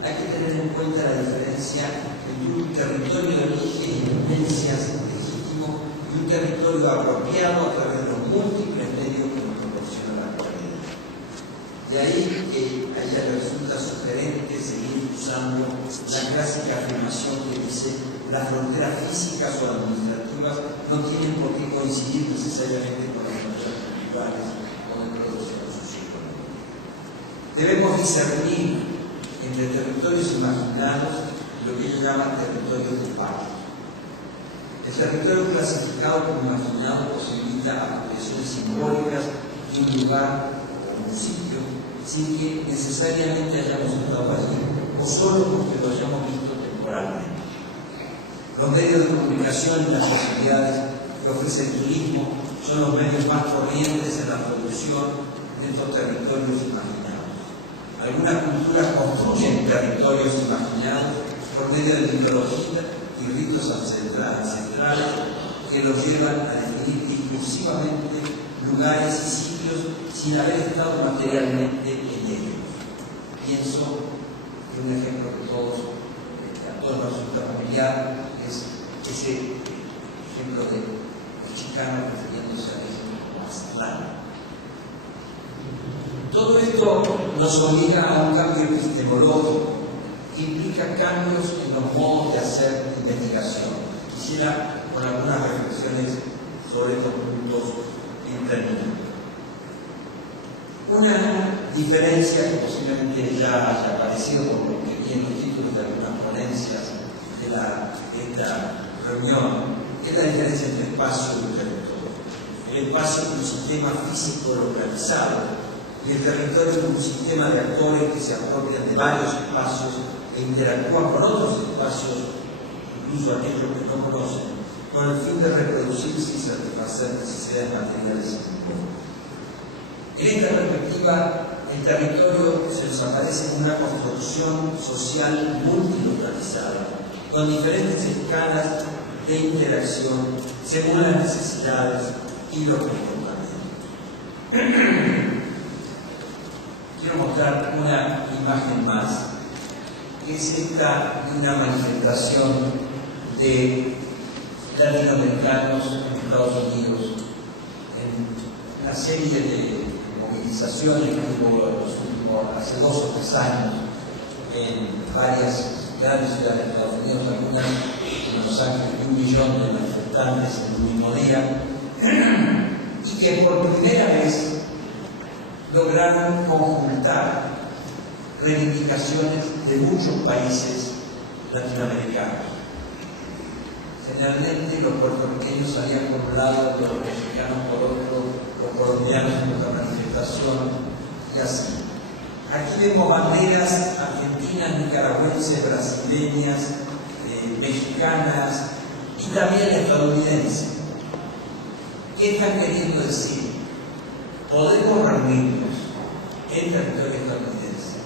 hay que tener en cuenta la diferencia entre un territorio de origen y vivencias legítimo y un territorio apropiado a través de los múltiples medios que nos proporciona la actualidad. De ahí que a ella le resulta sugerente seguir usando la clásica afirmación que dice: las fronteras físicas o administrativas no tienen por qué coincidir necesariamente con las fronteras culturales o de producción socioeconómica. Debemos discernir entre territorios imaginados y lo que ellos llaman territorios de paz. El territorio clasificado como imaginado posibilita apropiaciones simbólicas de un lugar o un sitio sin que necesariamente hayamos estado allí o solo porque lo hayamos visto temporalmente. Los medios de comunicación y las posibilidades que ofrece el turismo son los medios más corrientes en la producción de estos territorios imaginados. Algunas culturas construyen territorios imaginados por medio de mitología y ritos ancestrales que los llevan a definir discursivamente lugares y sitios sin haber estado materialmente en ellos. Pienso que un ejemplo que a todos nos resulta familiar es ese ejemplo de los chicanos refiriéndose a eso como Aztlán. Todo esto nos obliga a un cambio epistemológico que implica cambios en los modos de hacer investigación. Quisiera con algunas reflexiones sobre estos puntos interminar. Una diferencia que posiblemente ya haya aparecido por lo que vi en los títulos de algunas ponencias de esta reunión es la diferencia entre espacio y territorio. El espacio es un sistema físico localizado y el territorio es un sistema de actores que se apropian de varios espacios e interactúan con otros espacios, incluso aquellos que no conocen, con el fin de reproducirse y satisfacer necesidades materiales y simbólicas. En esta perspectiva, el territorio se nos aparece como una construcción social multilocalizada, con diferentes escalas de interacción según las necesidades y los comportamientos. Quiero mostrar una imagen más, que es esta de una manifestación de latinoamericanos en Estados Unidos, en una serie de movilizaciones que hubo hace 2 o 3 años en varias grandes ciudades de Estados Unidos, algunas en Los Ángeles, 1 millón de manifestantes en un mismo día, y que por primera vez lograron conjuntar reivindicaciones de muchos países latinoamericanos. Generalmente los puertorriqueños salían por un lado, los mexicanos por otro, los colombianos por otra manifestación, y así. Aquí vemos banderas argentinas, nicaragüenses, brasileñas, mexicanas y también estadounidenses. ¿Qué están queriendo decir? Podemos reunirnos en territorio estadounidense.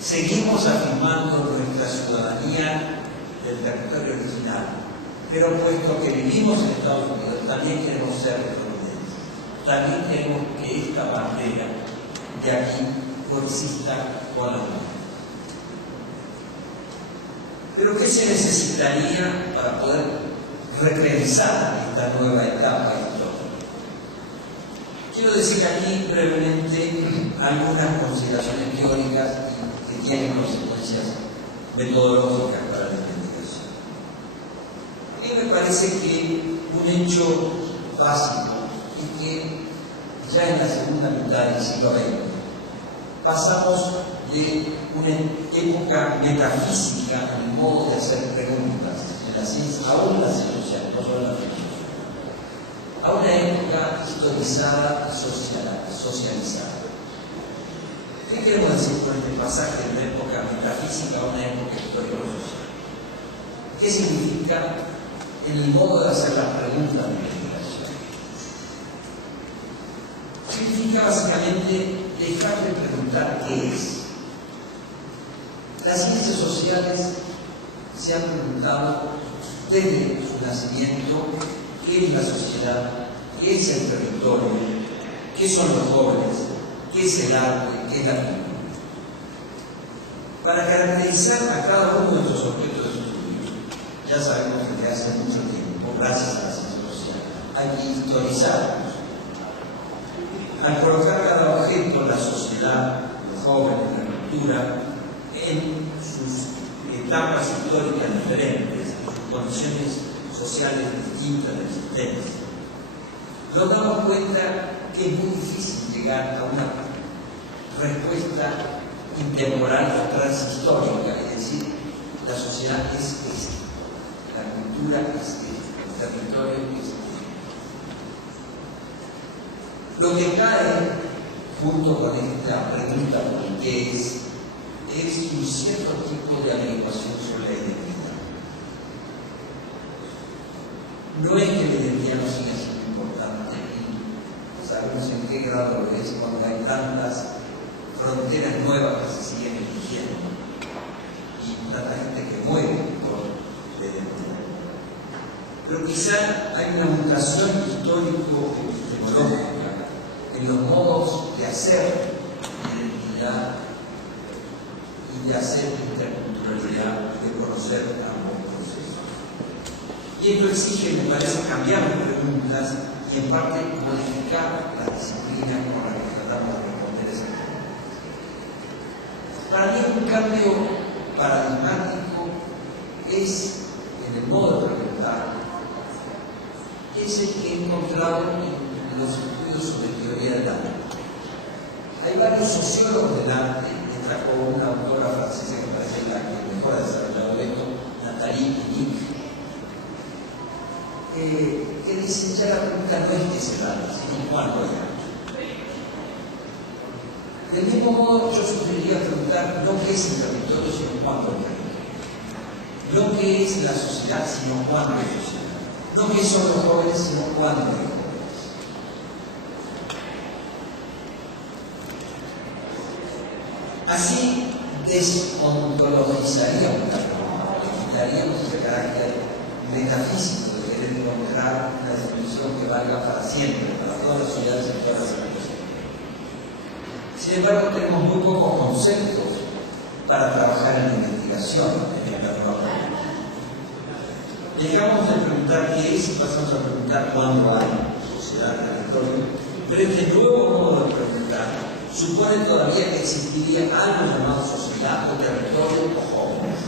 Seguimos afirmando nuestra ciudadanía del territorio original, pero puesto que vivimos en Estados Unidos, también queremos ser estadounidenses. También queremos que esta bandera de aquí coexista con la nuestra. Pero ¿qué se necesitaría para poder repensar esta nueva etapa histórica? Quiero decir aquí brevemente algunas consideraciones teóricas que tienen consecuencias metodológicas para la investigación. A mí me parece que un hecho básico es que ya en la segunda mitad del siglo XX pasamos de una época metafísica en el modo de hacer preguntas en la ciencia, aún en la ciencia social, no solo en la filosofía, a una época historizada y socializada. ¿Qué queremos decir con este pasaje de una época metafísica a una época histórico-social? ¿Qué significa en el modo de hacer las preguntas de investigación? Significa básicamente dejar de preguntar qué es. Las ciencias sociales se han preguntado desde su nacimiento qué es la sociedad, qué es el territorio, qué son los jóvenes, qué es el arte, qué es la cultura. Para caracterizar a cada uno de estos objetos de su estudio, ya sabemos desde hace mucho tiempo, gracias a la ciencia social, hay que historizarlos. Al colocar cada objeto, la sociedad, los jóvenes, la cultura, en sus etapas históricas diferentes, en sus condiciones sociales distintas de existencia, nos damos cuenta que es muy difícil llegar a una respuesta intemporal o transhistórica, es decir, la sociedad es esta, la cultura es esta, el territorio es este. Lo que cae junto con esta pregunta por qué es un cierto tipo de averiguación sobre la identidad. No es que la identidad no siga siendo importante, y sabemos en qué grado lo es cuando hay tantas fronteras nuevas que se siguen eligiendo y tanta gente que muere por la identidad. Pero quizá hay una mutación histórico-epistemológica en los modos de hacer identidad y de hacer interculturalidad y de conocer ambos procesos. Y esto exige, me parece, cambiar las preguntas y en parte modificar las disciplinas con las que tratamos de responder esas preguntas. Para mí un cambio paradigmático es, en el modo de preguntar, es el que he encontrado en los estudios sobre teoría del arte. Hay varios sociólogos del arte, trajo una autora francesa que parece la que mejor ha desarrollado esto, Nathalie Pinnick, que dicen ya la pregunta no es qué es el arte, sino cuándo es arte. Del mismo modo, yo sugeriría preguntar no qué es el territorio, sino cuándo es territorio. No qué es la sociedad, sino cuándo es sociedad. No qué son los jóvenes, sino cuándo es jóvenes. Así desontologizaríamos la pregunta, le quitaríamos ese carácter metafísico de querer encontrar una definición que valga para siempre, para todas las sociedades y todas las civilizaciones. Sin embargo, tenemos muy pocos conceptos para trabajar en la investigación en esta nueva pregunta. Dejamos de preguntar qué es y pasamos a preguntar cuándo hay sociedad en la historia, pero este nuevo modo de preguntar supone todavía que existiría algo llamado sociedad o territorio o jóvenes.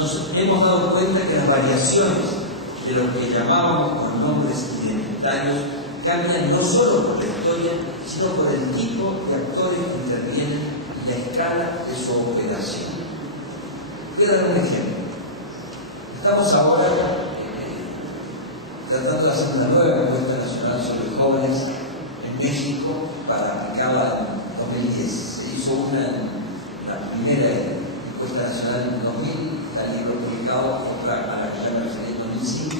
Nos hemos dado cuenta que las variaciones de lo que llamábamos con nombres identitarios cambian no solo por la historia, sino por el tipo de actores que intervienen y la escala de su operación. Quiero dar un ejemplo. Estamos ahora tratando de hacer una nueva encuesta nacional sobre jóvenes en México para aplicarla en 2010. Se hizo la primera encuesta nacional en 2000, está el libro publicado, otra a la que ya me referí en 2005,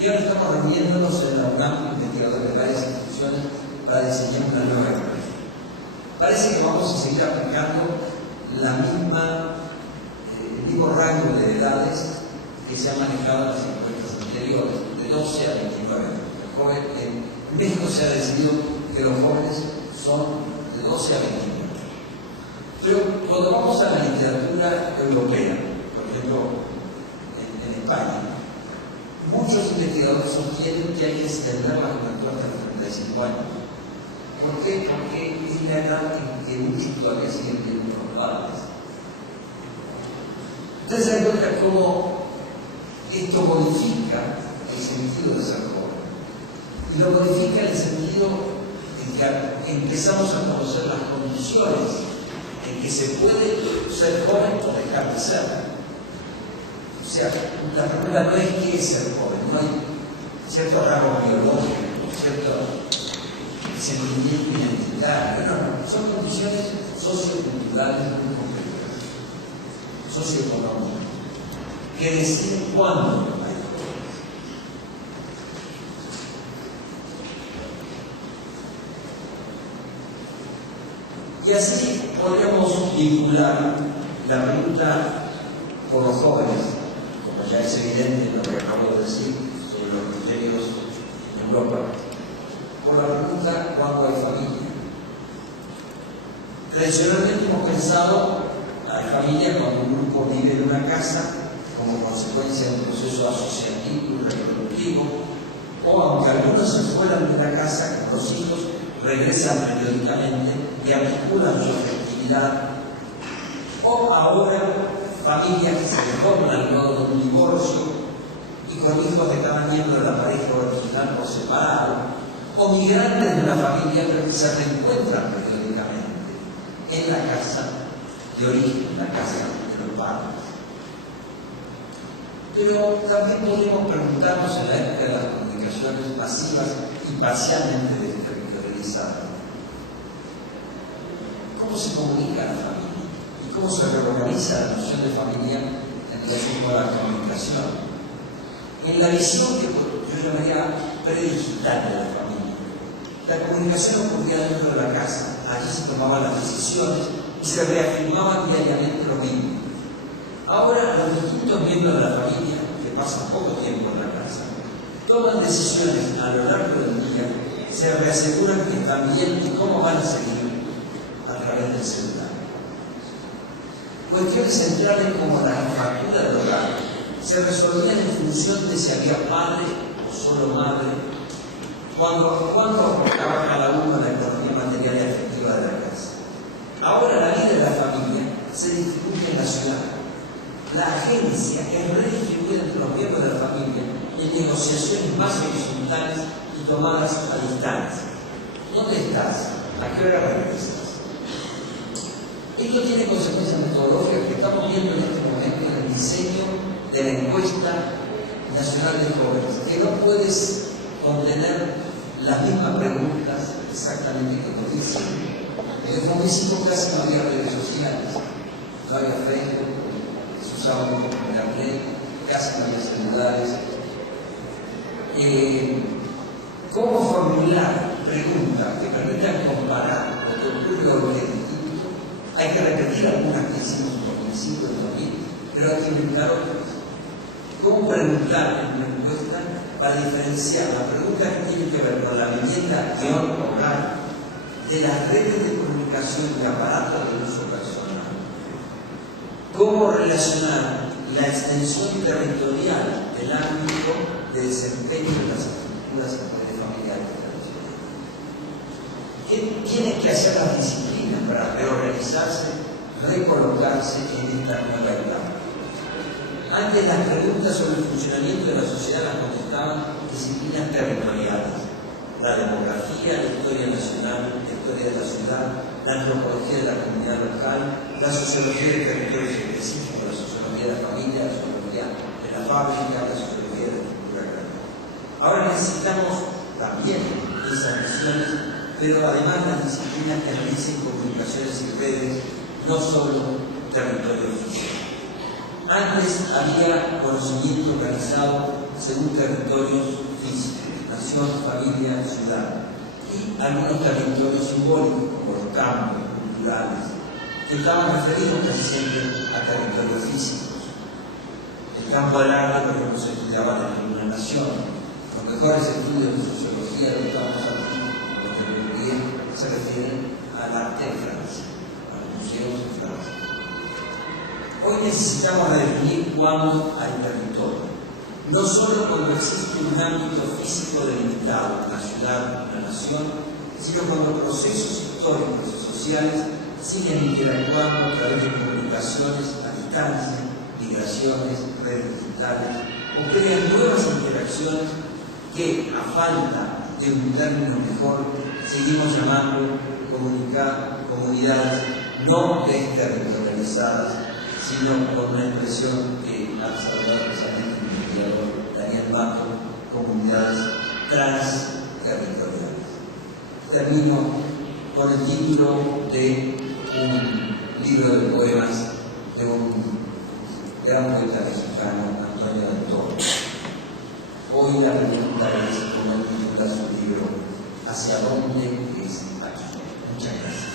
y ahora estamos reuniéndonos en la UNAM, investigadores de varias instituciones, para diseñar una nueva encuesta. Parece que vamos a seguir aplicando el mismo rango de edades que se ha manejado en las encuestas anteriores, de 12 a 29. En México se ha decidido que los jóvenes son de 12 a 29. Pero cuando vamos a la literatura europea, por ejemplo, en España, muchos investigadores sostienen que hay que extender la juventud hasta los 35 años. ¿Por qué? Porque es la edad en que muchos todavía siguen viendo los padres. Ustedes se dan cuenta cómo esto modifica el sentido de ser joven. Y lo modifica en el sentido en que empezamos a conocer las condiciones en que se puede ser joven o dejar de ser. O sea, la pregunta no es qué es ser joven, no hay ciertos rasgos biológicos, cierto sentimiento identitario, no, son condiciones socioculturales muy concretas, socioeconómicas, que deciden cuándo hay jóvenes. Y así podríamos vincular la pregunta por los jóvenes, como ya es evidente en lo que acabo de decir sobre los criterios en Europa, por la pregunta ¿cuándo hay familia? Tradicionalmente hemos pensado hay familia cuando un grupo vive en una casa como consecuencia de un proceso asociativo y reproductivo, o aunque algunos se fueran de la casa, con los hijos regresan periódicamente y articulan su afectividad, o ahora familias que se reforman luego de un divorcio y con hijos de cada miembro de la pareja original por separado, o migrantes de una familia pero que se reencuentran periódicamente en la casa de origen, la casa de los padres. Pero también podemos preguntarnos en la época de las comunicaciones masivas y parcialmente desterritorializadas, ¿cómo se comunica la familia? ¿Y cómo se reorganiza la noción de familia en relación con la comunicación? En la visión que yo llamaría predigital de la familia, la comunicación ocurría dentro de la casa, allí se tomaban las decisiones y se reafirmaban diariamente los vínculos. Ahora los distintos miembros de la familia, que pasan poco tiempo en la casa, toman decisiones a lo largo del día, se reaseguran que están bien y cómo van a seguir a través del celular. Cuestiones centrales como la factura del hogar se resolvían en función de si había padre o solo madre, cuando aportaba cada uno la economía material y afectiva de la casa. Ahora la vida de la familia se distribuye en la ciudad. La agencia es redistribuida entre los miembros de la familia en negociaciones más horizontales y tomadas a distancia. ¿Dónde estás? ¿A qué hora regresas? Esto tiene consecuencias metodológicas que estamos viendo en este momento en el diseño de la encuesta nacional de jóvenes, que no puedes contener las mismas preguntas exactamente que en 2005. En 2005 casi no había redes sociales, no había Facebook, se usaba mucho internet, casi no había celulares. ¿Cómo formular preguntas que permitan comparar lo que ocurre hoy en distintos que repetir algunas que hicimos en 2005 y 2000, pero hay que inventar otras. ¿Cómo preguntar en una encuesta para diferenciar la pregunta que tiene que ver con la vivienda-hogar de las redes de comunicación y aparatos de uso personal? ¿Cómo relacionar la extensión territorial del ámbito de desempeño de las estructuras familiares tradicionales? ¿Qué tienen que hacer las disciplinas para reorganizarse, recolocarse en esta nueva etapa? Antes las preguntas sobre el funcionamiento de la sociedad las contestaban disciplinas territoriales: la demografía, la historia nacional, la historia de la ciudad, la antropología de la comunidad local, la sociología de territorios específicos, la sociología de la familia, la sociología de la fábrica, la sociología de la estructura agraria. Ahora necesitamos también esas visiones, pero además las disciplinas que analicen comunicaciones y redes, no solo territorio físico. Antes había conocimiento organizado según territorios físicos: nación, familia, ciudad, y algunos territorios simbólicos como los campos culturales, que estaban referidos casi siempre a territorios físicos. El campo del arte, por ejemplo, se estudiaba en una nación. Los mejores estudios de sociología de los campos artísticos, como se refieren al arte de Francia, a los museos de Francia. Hoy necesitamos redefinir cuándo hay territorio. No solo cuando existe un ámbito físico delimitado, una ciudad, una nación, sino cuando procesos históricos y sociales siguen interactuando a través de comunicaciones a distancia, migraciones, redes digitales, o crean nuevas interacciones que, a falta de un término mejor, seguimos llamando comunidades no desterritorializadas, sino con una expresión que ha desarrollado precisamente el investigador Daniel Mato: comunidades transterritoriales. Termino con el título de un libro de poemas de un gran poeta mexicano, Antonio del Toro. Hoy la pregunta es, como titula su libro, ¿hacia dónde es aquí? Muchas gracias.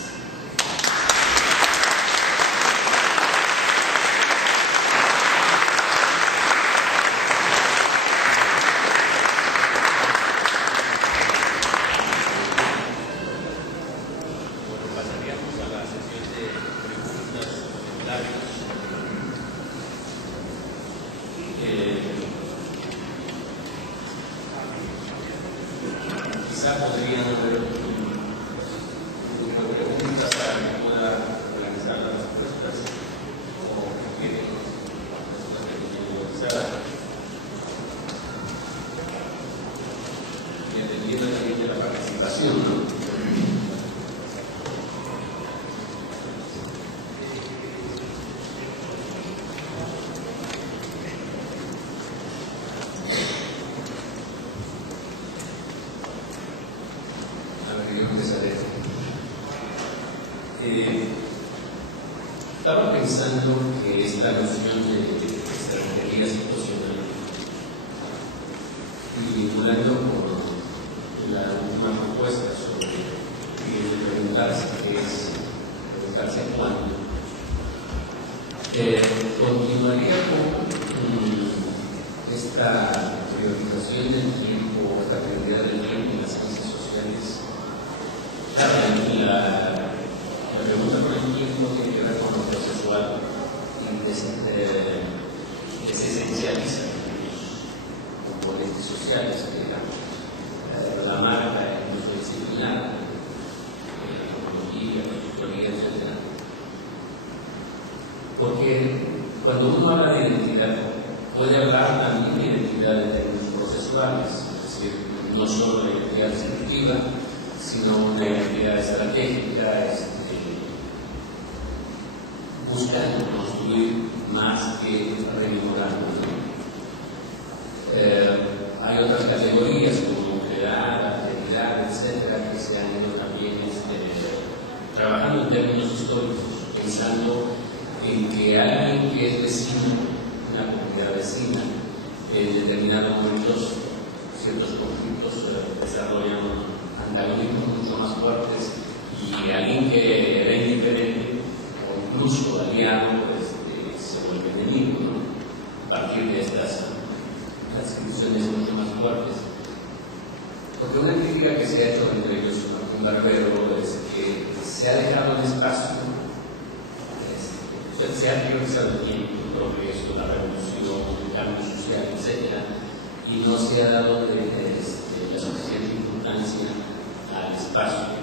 Quizá podrían haber un grupo de preguntas para que pueda organizar las respuestas, o prefieren organizar. Y atendiendo también de la participación, ¿no? Estaba pensando que esta noción de extranjería situacional, y vinculando con la última propuesta sobre preguntarse qué es, preguntarse cuándo, continuaría con esta priorización del tiempo, esta prioridad del tiempo en las ciencias sociales. La pregunta por el tiempo tiene que ver con lo procesual y desesencializa los componentes sociales, digamos, la marca, incluso disciplinar, la antropología, la tutoría, etc. Porque cuando uno habla de identidad, puede hablar también de identidad de términos procesuales, es decir, no solo de identidad descriptiva, sino una identidad estratégica, buscando construir más que rememorando. Hay otras categorías como nuclear, alteridad, etcétera, que se han ido también trabajando en términos históricos, pensando en que alguien que es vecino, una comunidad vecina, en determinados momentos, ciertos conflictos desarrollan antagonismos mucho más fuertes, y alguien que era indiferente o crítica que se ha hecho entre ellos Martín Barbero es que se ha dejado el espacio, se ha priorizado el tiempo, el progreso, la revolución, el cambio social, etc. Y no se ha dado la suficiente importancia al espacio.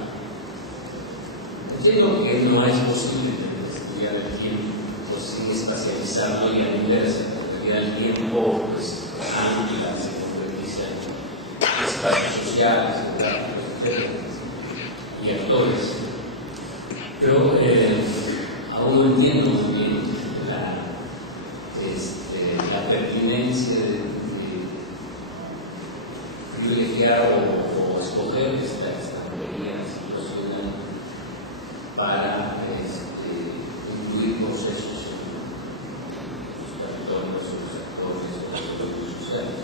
Entiendo que no es posible estudiar el tiempo, sin espacializarlo y al inverso, porque ya el tiempo ancla, se concretiza en espacios sociales, geográficos, y actores. Pero aún no entiendo muy bien la pertinencia de privilegiar o escoger esta teoría situacional para incluir procesos en los territorios, los actores, los actores sociales.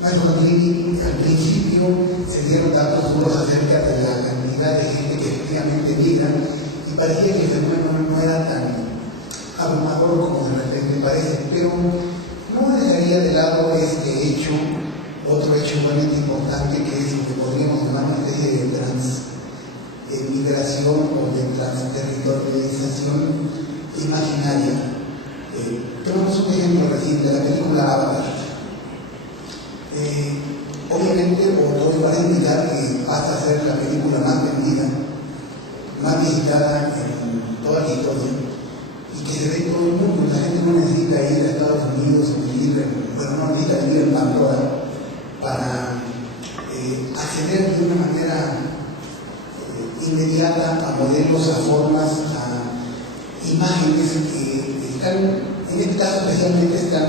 Bueno, al principio se dieron datos duros acerca de la cantidad de gente que efectivamente migra y parecía que el fenómeno no era tan abrumador como de repente parece, pero no dejaría de lado este hecho, otro hecho realmente importante que es lo que podríamos llamar una especie de transmigración o de transterritorialización imaginaria. Tenemos un ejemplo reciente, la película Avatar. Obviamente, todo parece indicar que basta ser la película más vendida, más visitada en toda la historia y que se ve en todo el mundo. La gente no necesita ir a Estados Unidos o vivir, no necesita vivir en Pandora para acceder de una manera inmediata a modelos, a formas, a imágenes que están, en este caso especialmente, están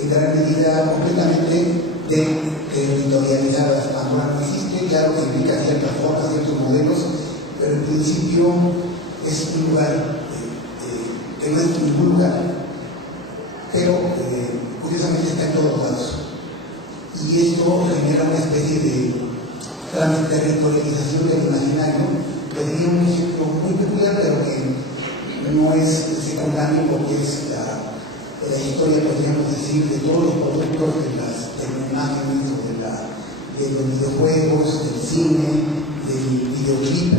en gran medida completamente territorializadas. Pandora no existe, claro que implica ciertas formas, ciertos modelos, pero en principio es un lugar que no es ningún lugar, pero curiosamente está en todos lados. Y esto genera una especie de transterritorialización del imaginario. Le diría un ejemplo muy peculiar, pero que no es secundario porque es la historia, podríamos decir, de todos los productos de las imágenes o de los videojuegos, del cine, del videoclip,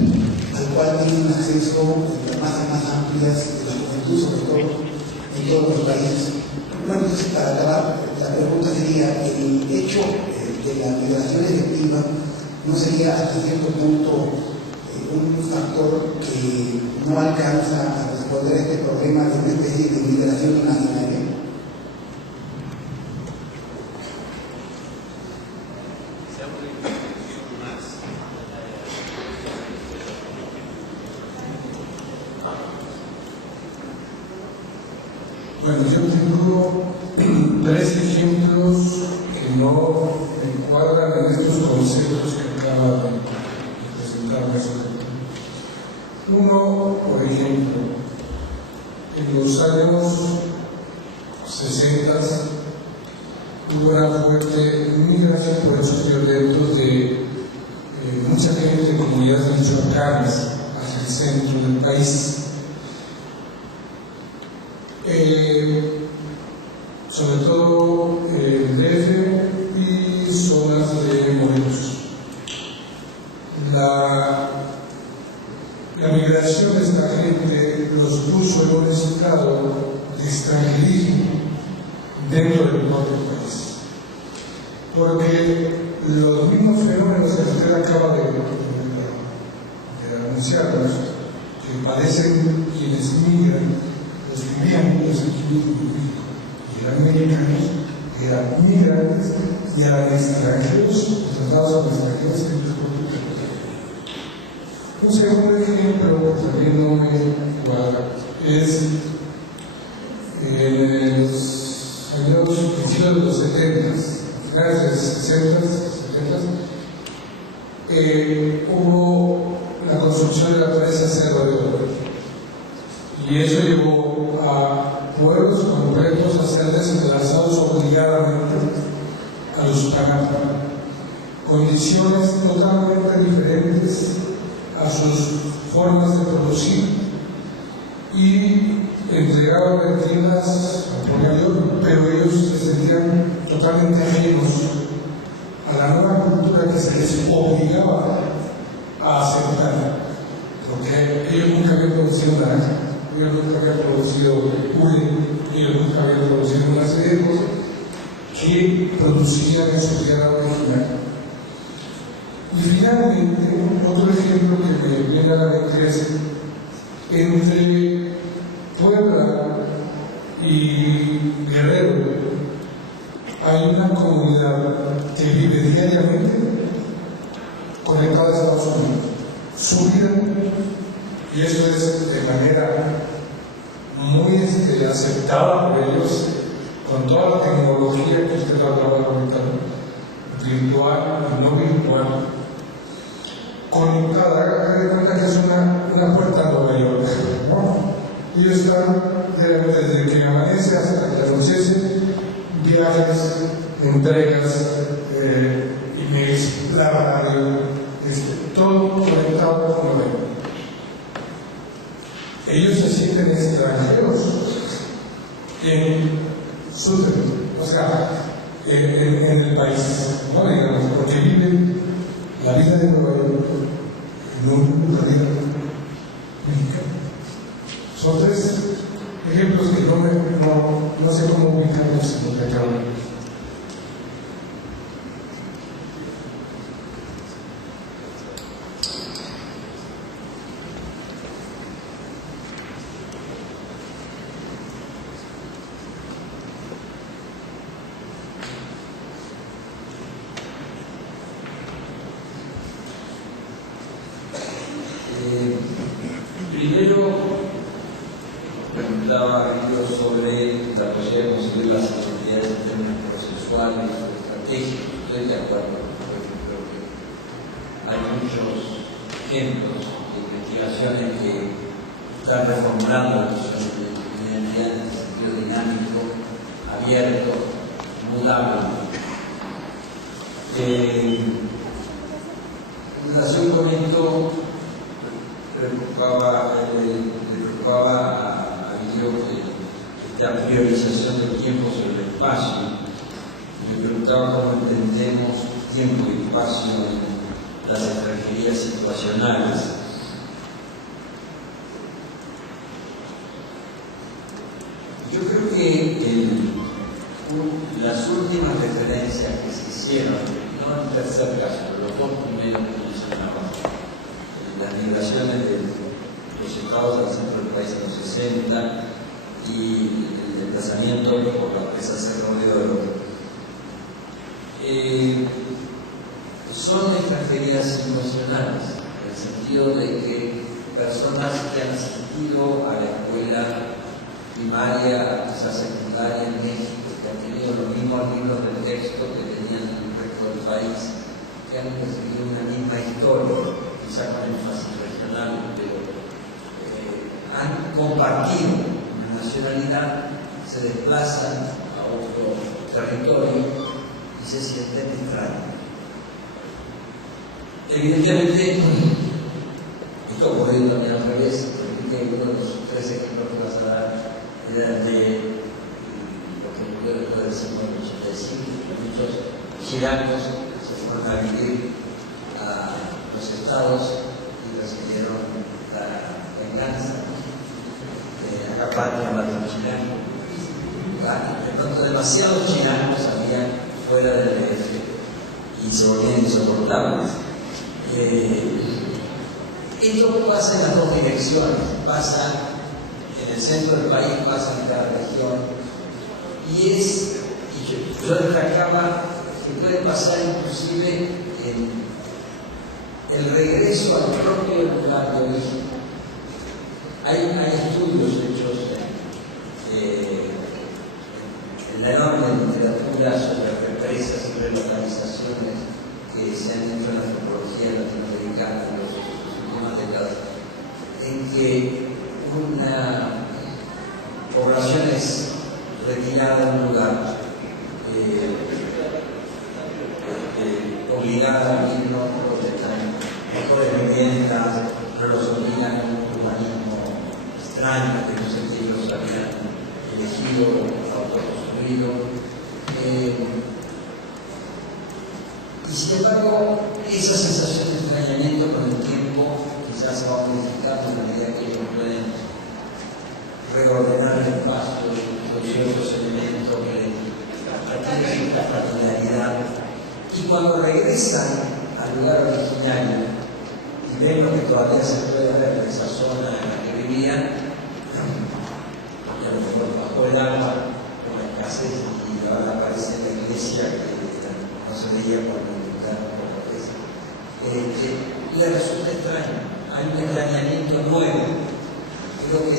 al cual tienen acceso las masas más amplias de la juventud, sobre todo en todos los países. Bueno, entonces, para acabar, la pregunta sería: el hecho de la migración efectiva no sería hasta cierto punto un factor que no alcanza a responder este problema de una especie de migración imaginaria. Bueno, yo tengo tres ejemplos que no encuadran en estos conceptos que acaba de presentar nuestro. Uno, por ejemplo, en los años 60 hubo una fuerte migración por hechos violentos de mucha gente de comunidades michoacanas hacia el centro del país. Sobre todo el DF y zonas de Morelos. La migración de esta gente los puso en un estado de extranjerismo dentro del propio país, porque los mismos fenómenos que usted acaba de anunciarnos, que padecen quienes migran, los que vivían los equilibrios políticos, y eran mexicanos, eran migrantes y eran extranjeros, tratados como extranjeros en el propio territorio. Un segundo ejemplo, que también no me cuadra, es en los años principios de los 70, finales de los 60, 70, hubo la construcción de la presa Cerro de Oro. Y eso llevó a pueblos completos a ser desplazados obligadamente a los Panamá. Condiciones totalmente diferentes a sus formas de producir y entregaban en tiendas por mayor, pero ellos se sentían totalmente ajenos a la nueva cultura que se les obligaba a aceptar, porque ellos nunca habían producido naranja, ellos nunca habían producido hule, ellos nunca habían producido una serie de cosas que producían en su tierra original. Y finalmente, otro ejemplo que me viene a la mente es entre Puebla y Guerrero hay una comunidad que vive diariamente conectada a Estados Unidos. Su vida, y eso es de manera muy aceptada por ellos, con toda la tecnología que usted hablaba ahorita, virtual y no virtual, conectada. Haga de cuenta que es una puerta a Nueva York, ¿no? Ellos están desde que amanece hasta que anochece, viajes, entregas, emails, la radio, todo conectado con Nueva York. Ellos se sienten extranjeros en su territorio, o sea, en el país, ¿no? Digamos, porque viven la vida de Nueva York en una vida mexicana. Son tres ejemplos que no sé cómo ubicarlos en lo que acabo de decir. Primero, preguntaba yo sobre la posibilidad de conseguir las autoridades en términos procesuales o estratégicos. Estoy de acuerdo, porque creo que hay muchos ejemplos de investigaciones que están reformulando la noción de identidad en el sentido dinámico, abierto, mudable. En relación con esto, le preocupaba a Guillo esta priorización del tiempo sobre el espacio. Me preguntaba cómo entendemos tiempo y espacio en las extranjerías situacionales. Yo creo que las últimas referencias que se hicieron, no en el tercer caso, pero los dos primeros que mencionaba, las migraciones de los estados al centro del país en los 60 y el desplazamiento por la presa Cerro de Oro, son extranjerías situacionales, en el sentido de que personas que han asistido a la escuela primaria, quizás secundaria en México, que han tenido los mismos libros de texto que tenían en el resto del país, que han recibido una misma historia, quizás con énfasis regional, pero han compartido una nacionalidad, se desplazan a otro territorio y se sienten extraños. Evidentemente, esto ocurrió también al revés, porque uno de los tres ejemplos que vas a dar era de lo que ocurrió después del siglo XXV, muchos chilangos se fueron a vivir a los estados y recibieron la venganza de acabar a los chilangos. De pronto demasiados chilangos había fuera del DF y se volvían insoportables. Esto pasa en las dos direcciones, pasa en el centro del país, pasa en cada región, y yo destacaba que puede pasar inclusive en el regreso al propio lugar de origen. Hay estudios hechos en la enorme literatura sobre represas y relocalizaciones que se han hecho en la antropología latinoamericana en las últimas décadas, en que una población es retirada de un lugar, obligada a vivir en otro, mejores viviendas, los obligan a un urbanismo extraño que no sé que ellos habían elegido, autoconstruido. Y sin embargo, esa sensación de extrañamiento con el tiempo quizás se va modificando a medida que ellos pueden reordenar el espacio con ciertos elementos que tienen cierta familiaridad. Y cuando regresan al lugar originario y ven lo que todavía se puede ver en esa zona en la que vivían, y a lo mejor bajó el agua con la escasez y ahora aparece la iglesia que no se veía cuando llegaron por la vez, le resulta extraño. Hay un extrañamiento nuevo. Creo que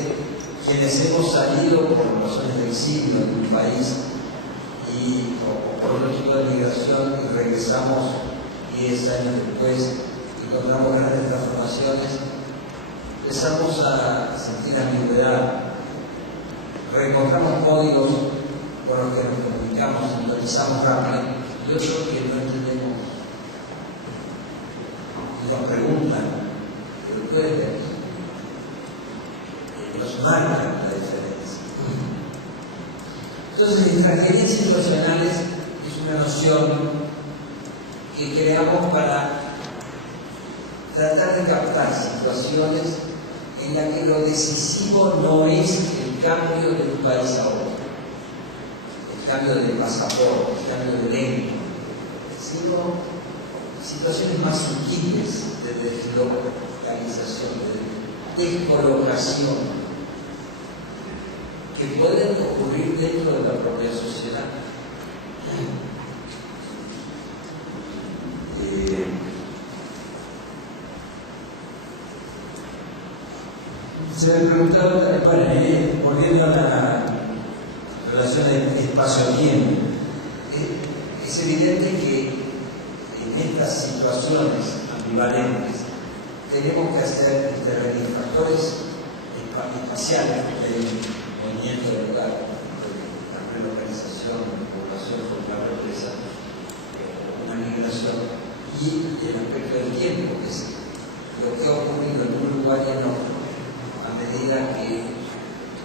quienes hemos salido por razones de exilio de un país o por otro tipo de migración y regresamos 10 años después y encontramos grandes transformaciones, empezamos a sentir ambigüedad, reencontramos códigos con los que nos comunicamos, sintonizamos rápido y otros que no entendemos y nos preguntan, ¿pero qué es de aquí? Nos marcan la diferencia. Entonces, extranjerías situacionales es una noción que creamos para tratar de captar situaciones en las que lo decisivo no es el cambio de un país a otro, el cambio de pasaporte, el cambio de lengua, sino situaciones más sutiles de deslocalización, de descolocación, que pueden ocurrir dentro de la propia sociedad. Se me preguntaba, volviendo a la relación de espacio-tiempo, es evidente que en estas situaciones ambivalentes tenemos que hacer intervenir factores espaciales del movimiento del lugar, la relocalización, la población por la represa, una migración, y el aspecto del tiempo, que es lo que ha ocurrido en un lugar y en otro, a medida que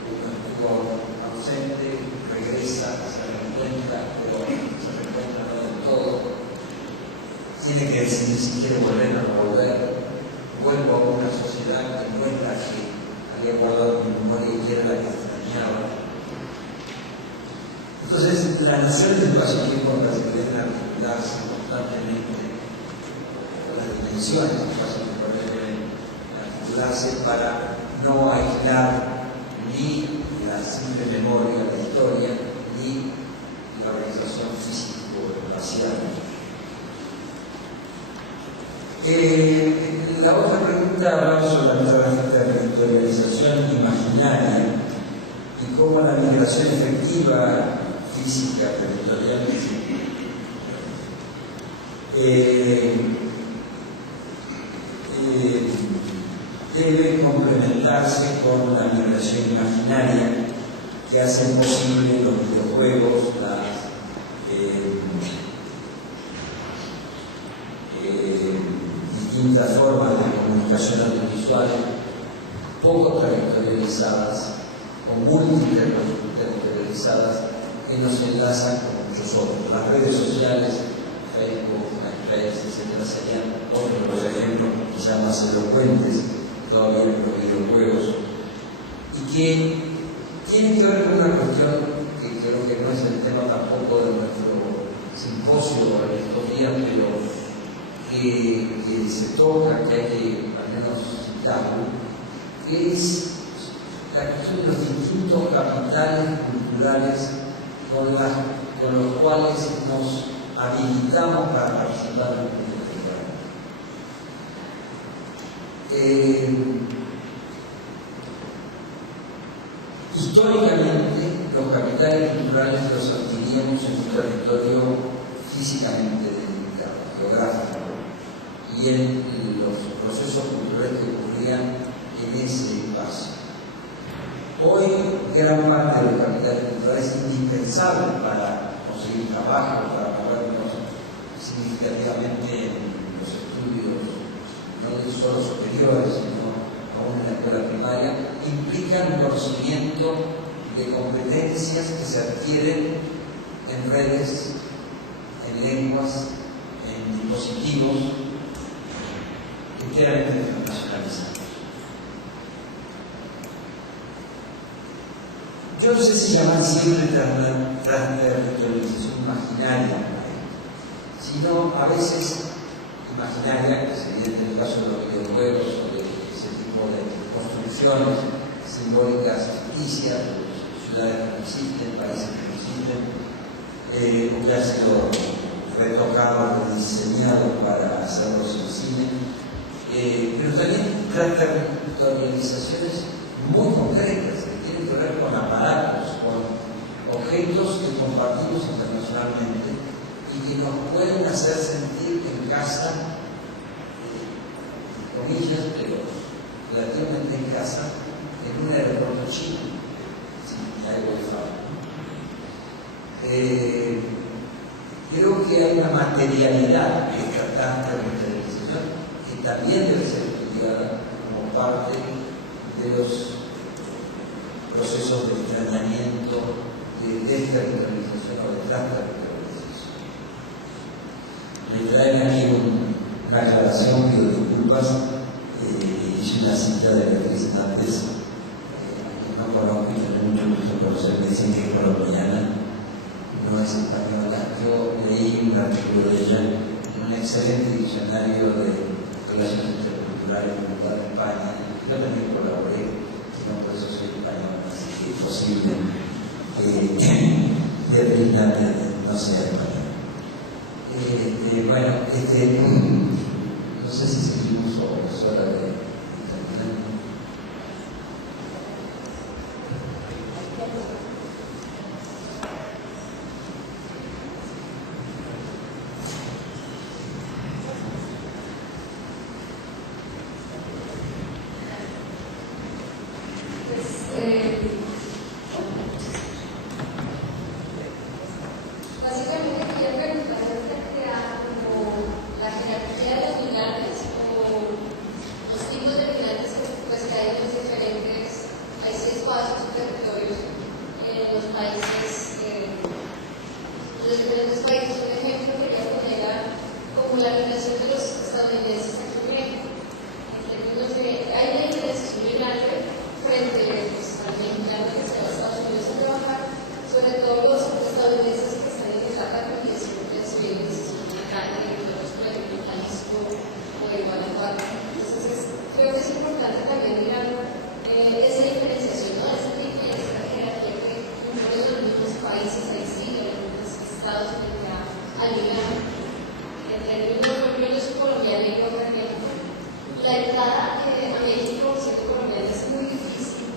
uno estuvo ausente, regresa, se reencuentra, pero se reencuentra no del todo, tiene que decidir si quiere volver o no volver. Vuelvo a una sociedad que no es la que había guardado mi memoria y era la que extrañaba. Entonces, las nociones de espacio-tiempo deben articularse constantemente, o las dimensiones del espacio-tiempo deben articularse para no aislar ni la simple memoria, la historia, ni la organización físico-espacial. La otra pregunta hablaba sobre la territorialización imaginaria y cómo la migración efectiva, física, territorial, debe complementarse con la migración imaginaria que hace posible los videojuegos, las distintas formas de comunicación audiovisual poco territorializadas o multiterritorializadas que nos enlazan con muchos otros. Las redes sociales, Facebook, MySpace, etc. serían otros de los ejemplos quizá más elocuentes todavía en los videojuegos y que tienen que ver con una cuestión que creo que no es el tema tampoco de nuestro simposio en estos días, pero que se toca, que hay que al menos citarlo, que es la cuestión de los distintos capitales culturales con los cuales nos habilitamos para participar en el mundo cultural. Históricamente, los capitales culturales los adquiríamos en un territorio físicamente delimitado, geográfico, y en los procesos culturales que ocurrían en ese espacio. Hoy, gran parte de los capitales culturales es indispensable para conseguir trabajo, para movernos significativamente en los estudios, no solo superiores, sino escuela primaria, implican un conocimiento de competencias que se adquieren en redes, en lenguas, en dispositivos enteramente internacionalizados. Yo no sé si llaman siempre transterritorialización imaginaria, sino a veces imaginaria, que sería en el caso de los videojuegos o de ese tipo de construcciones simbólicas ficticias, ciudades que no existen, países que no existen, o que han sido retocados, rediseñados para hacerlos en cine, pero también transterritorializaciones muy concretas que tienen que ver con aparatos, con objetos que compartimos internacionalmente y que nos pueden hacer sentir en casa, comillas, pero relativamente en casa, en un aeropuerto chino, si hay wifi. Creo que hay una materialidad de esta transterritorialización que también debe ser estudiada como parte de los procesos de extrañamiento, de desterritorialización o de transterritorialización. Me traen aquí una aclaración, pido disculpas, hice una cita de Beatriz Nández, no conozco y tengo mucho gusto conocer, me dicen que es colombiana, no es española. Yo leí un artículo de ella en un excelente diccionario de relaciones interculturales en el lugar de España. Yo también colaboré, no por eso soy español, así que es posible que Beatriz Nández no sea español. Bueno, no sé si seguimos o es hora de terminar. Básicamente quería preguntar acerca de como la jerarquía de los migrantes o los tipos de migrantes, pues que hay en los diferentes, hay 6 espacios, territorios en los países, los diferentes países. Un ejemplo quería poner como la migración de los estadounidenses aquí en México. En términos de, hay una diferenciación muy grande frente pues, al mexicano que se va a Estados Unidos a trabajar, sobre todo los estadounidenses que están en etapa de mediación de su decisión mexicana y otros por ejemplo Jalisco o el Guanajuato. Entonces creo que es importante también mirar esa diferenciación, ¿no? Ese tipo de esta jerarquía que imponen los mismos países a exilio, los mismos estados frente al migrante. En términos, por ejemplo, yo soy colombiana y vivo en México. La entrada a México siendo colombiana es muy difícil,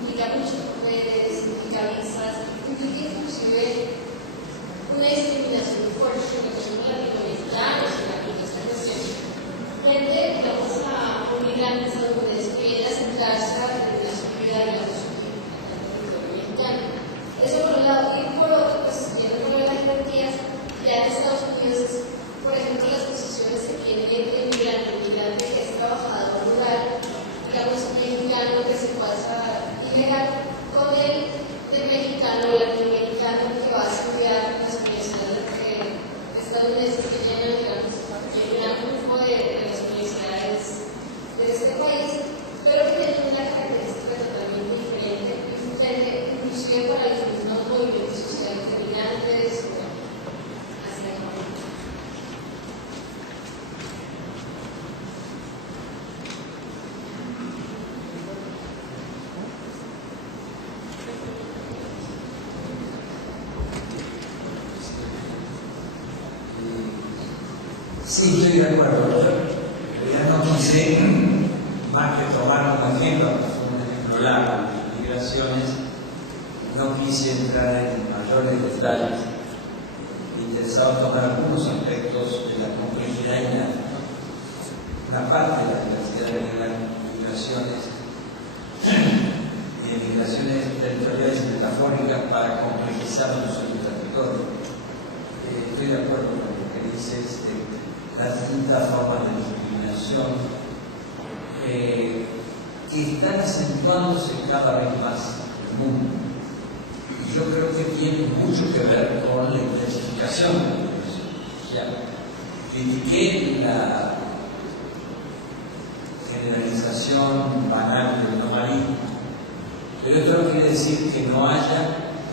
implica muchos papeles, implica visas, implica inclusive una discriminación fuerte en los latinoamericanos y la esta cuestión. Frente, digamos, a un migrante estadounidense que viene a sentarse a determinar su vida, digamos, en el territorio mexicano. Eso por un lado. Y por otro, pues, viendo con las jerarquías, ya en Estados Unidos es, por ejemplo, las posiciones que tiene el migrante que es trabajador rural, digamos, mexicano que se pasa ilegal, con el mexicano latinoamericano que va a estudiar las universidades estadounidenses que llenan, digamos, el gran grupo de las universidades de este país, pero que tienen una característica totalmente diferente, inclusive para los mismos movimientos sociales de migrantes, hacia el mundo. Sí, estoy de acuerdo. Yo ya no quise más que tomar como ejemplo, que fue un ejemplo largo de migraciones, no quise entrar en mayores detalles. Me interesaba tomar algunos aspectos de la complejidad y una parte de la diversidad de las migraciones, migraciones territoriales y metafóricas para complejizar nuestro territorio. Estoy de acuerdo con lo que dices de las distintas formas de discriminación que que están acentuándose cada vez más en el mundo. Y yo creo que tiene mucho que ver con la intensificación de la violencia social. Critiqué la generalización banal del nomadismo, pero esto no quiere decir que no haya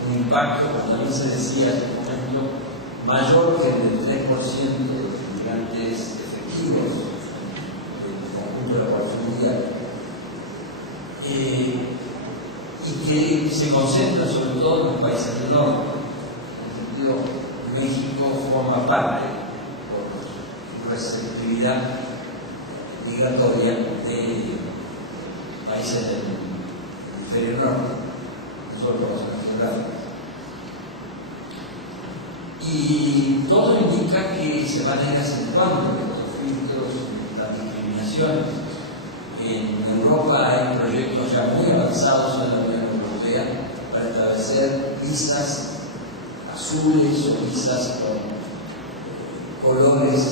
un impacto, como también se decía, por ejemplo, mayor que el del 3% de los migrantes efectivos del conjunto de la población mundial, y que se concentra sobre todo en los países del norte. En el sentido, México forma parte, por receptividad migratoria, de países del hemisferio norte, no solo por los generales. Y todo indica que se van a ir acentuando estos filtros, estas discriminaciones. En Europa hay proyectos ya muy avanzados en la Unión Europea para establecer visas azules o visas con colores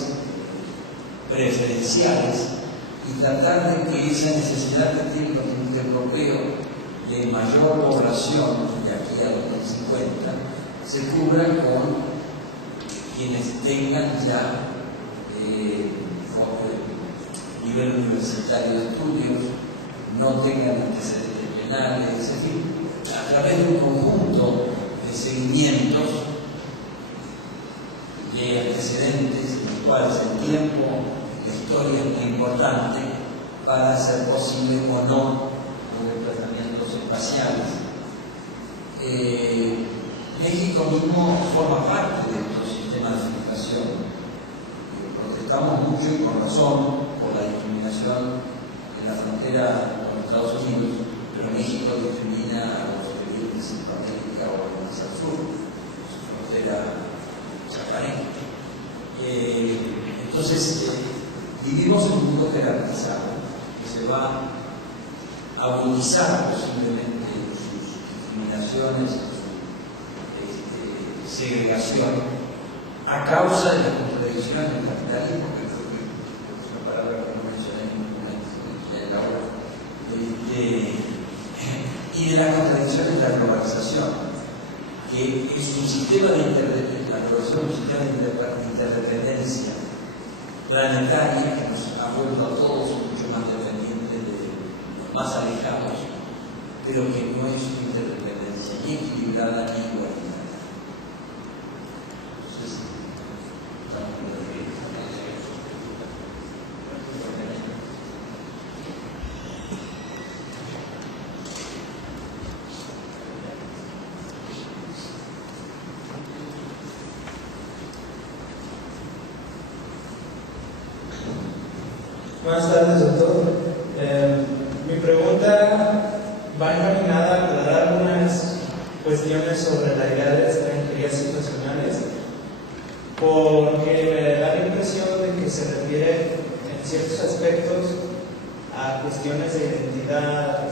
preferenciales y tratar de que esa necesidad que tiene el continente europeo de mayor población de aquí a 2050 se cubra con quienes tengan ya nivel universitario de estudios, no tengan antecedentes penales, en fin, a través de un conjunto de seguimientos de antecedentes en los cuales el tiempo, la historia es muy importante para hacer posible o no los desplazamientos espaciales. México mismo forma parte de estos sistemas de filtración. Protestamos mucho y con razón por la discriminación en la frontera con Estados Unidos, pero México discrimina a los que viven de Centroamérica o más al sur, su frontera chapareña. Entonces, vivimos en un mundo jerarquizado que se va a agudizar posiblemente sus discriminaciones, su segregación, a causa de la contradicción del capitalismo, que creo que es una palabra que no mencioné en la obra, y de la contradicción de la globalización, que es un sistema de interdependencia, la globalización es un sistema de interdependencia planetaria que nos ha vuelto a todos mucho más dependientes de los más alejados, pero que no es una interdependencia ni equilibrada ni igualitaria. Buenas tardes, doctor. Mi pregunta va encaminada a aclarar algunas cuestiones sobre la idea de extranjerías situacionales, porque me da la impresión de que se refiere en ciertos aspectos a cuestiones de identidad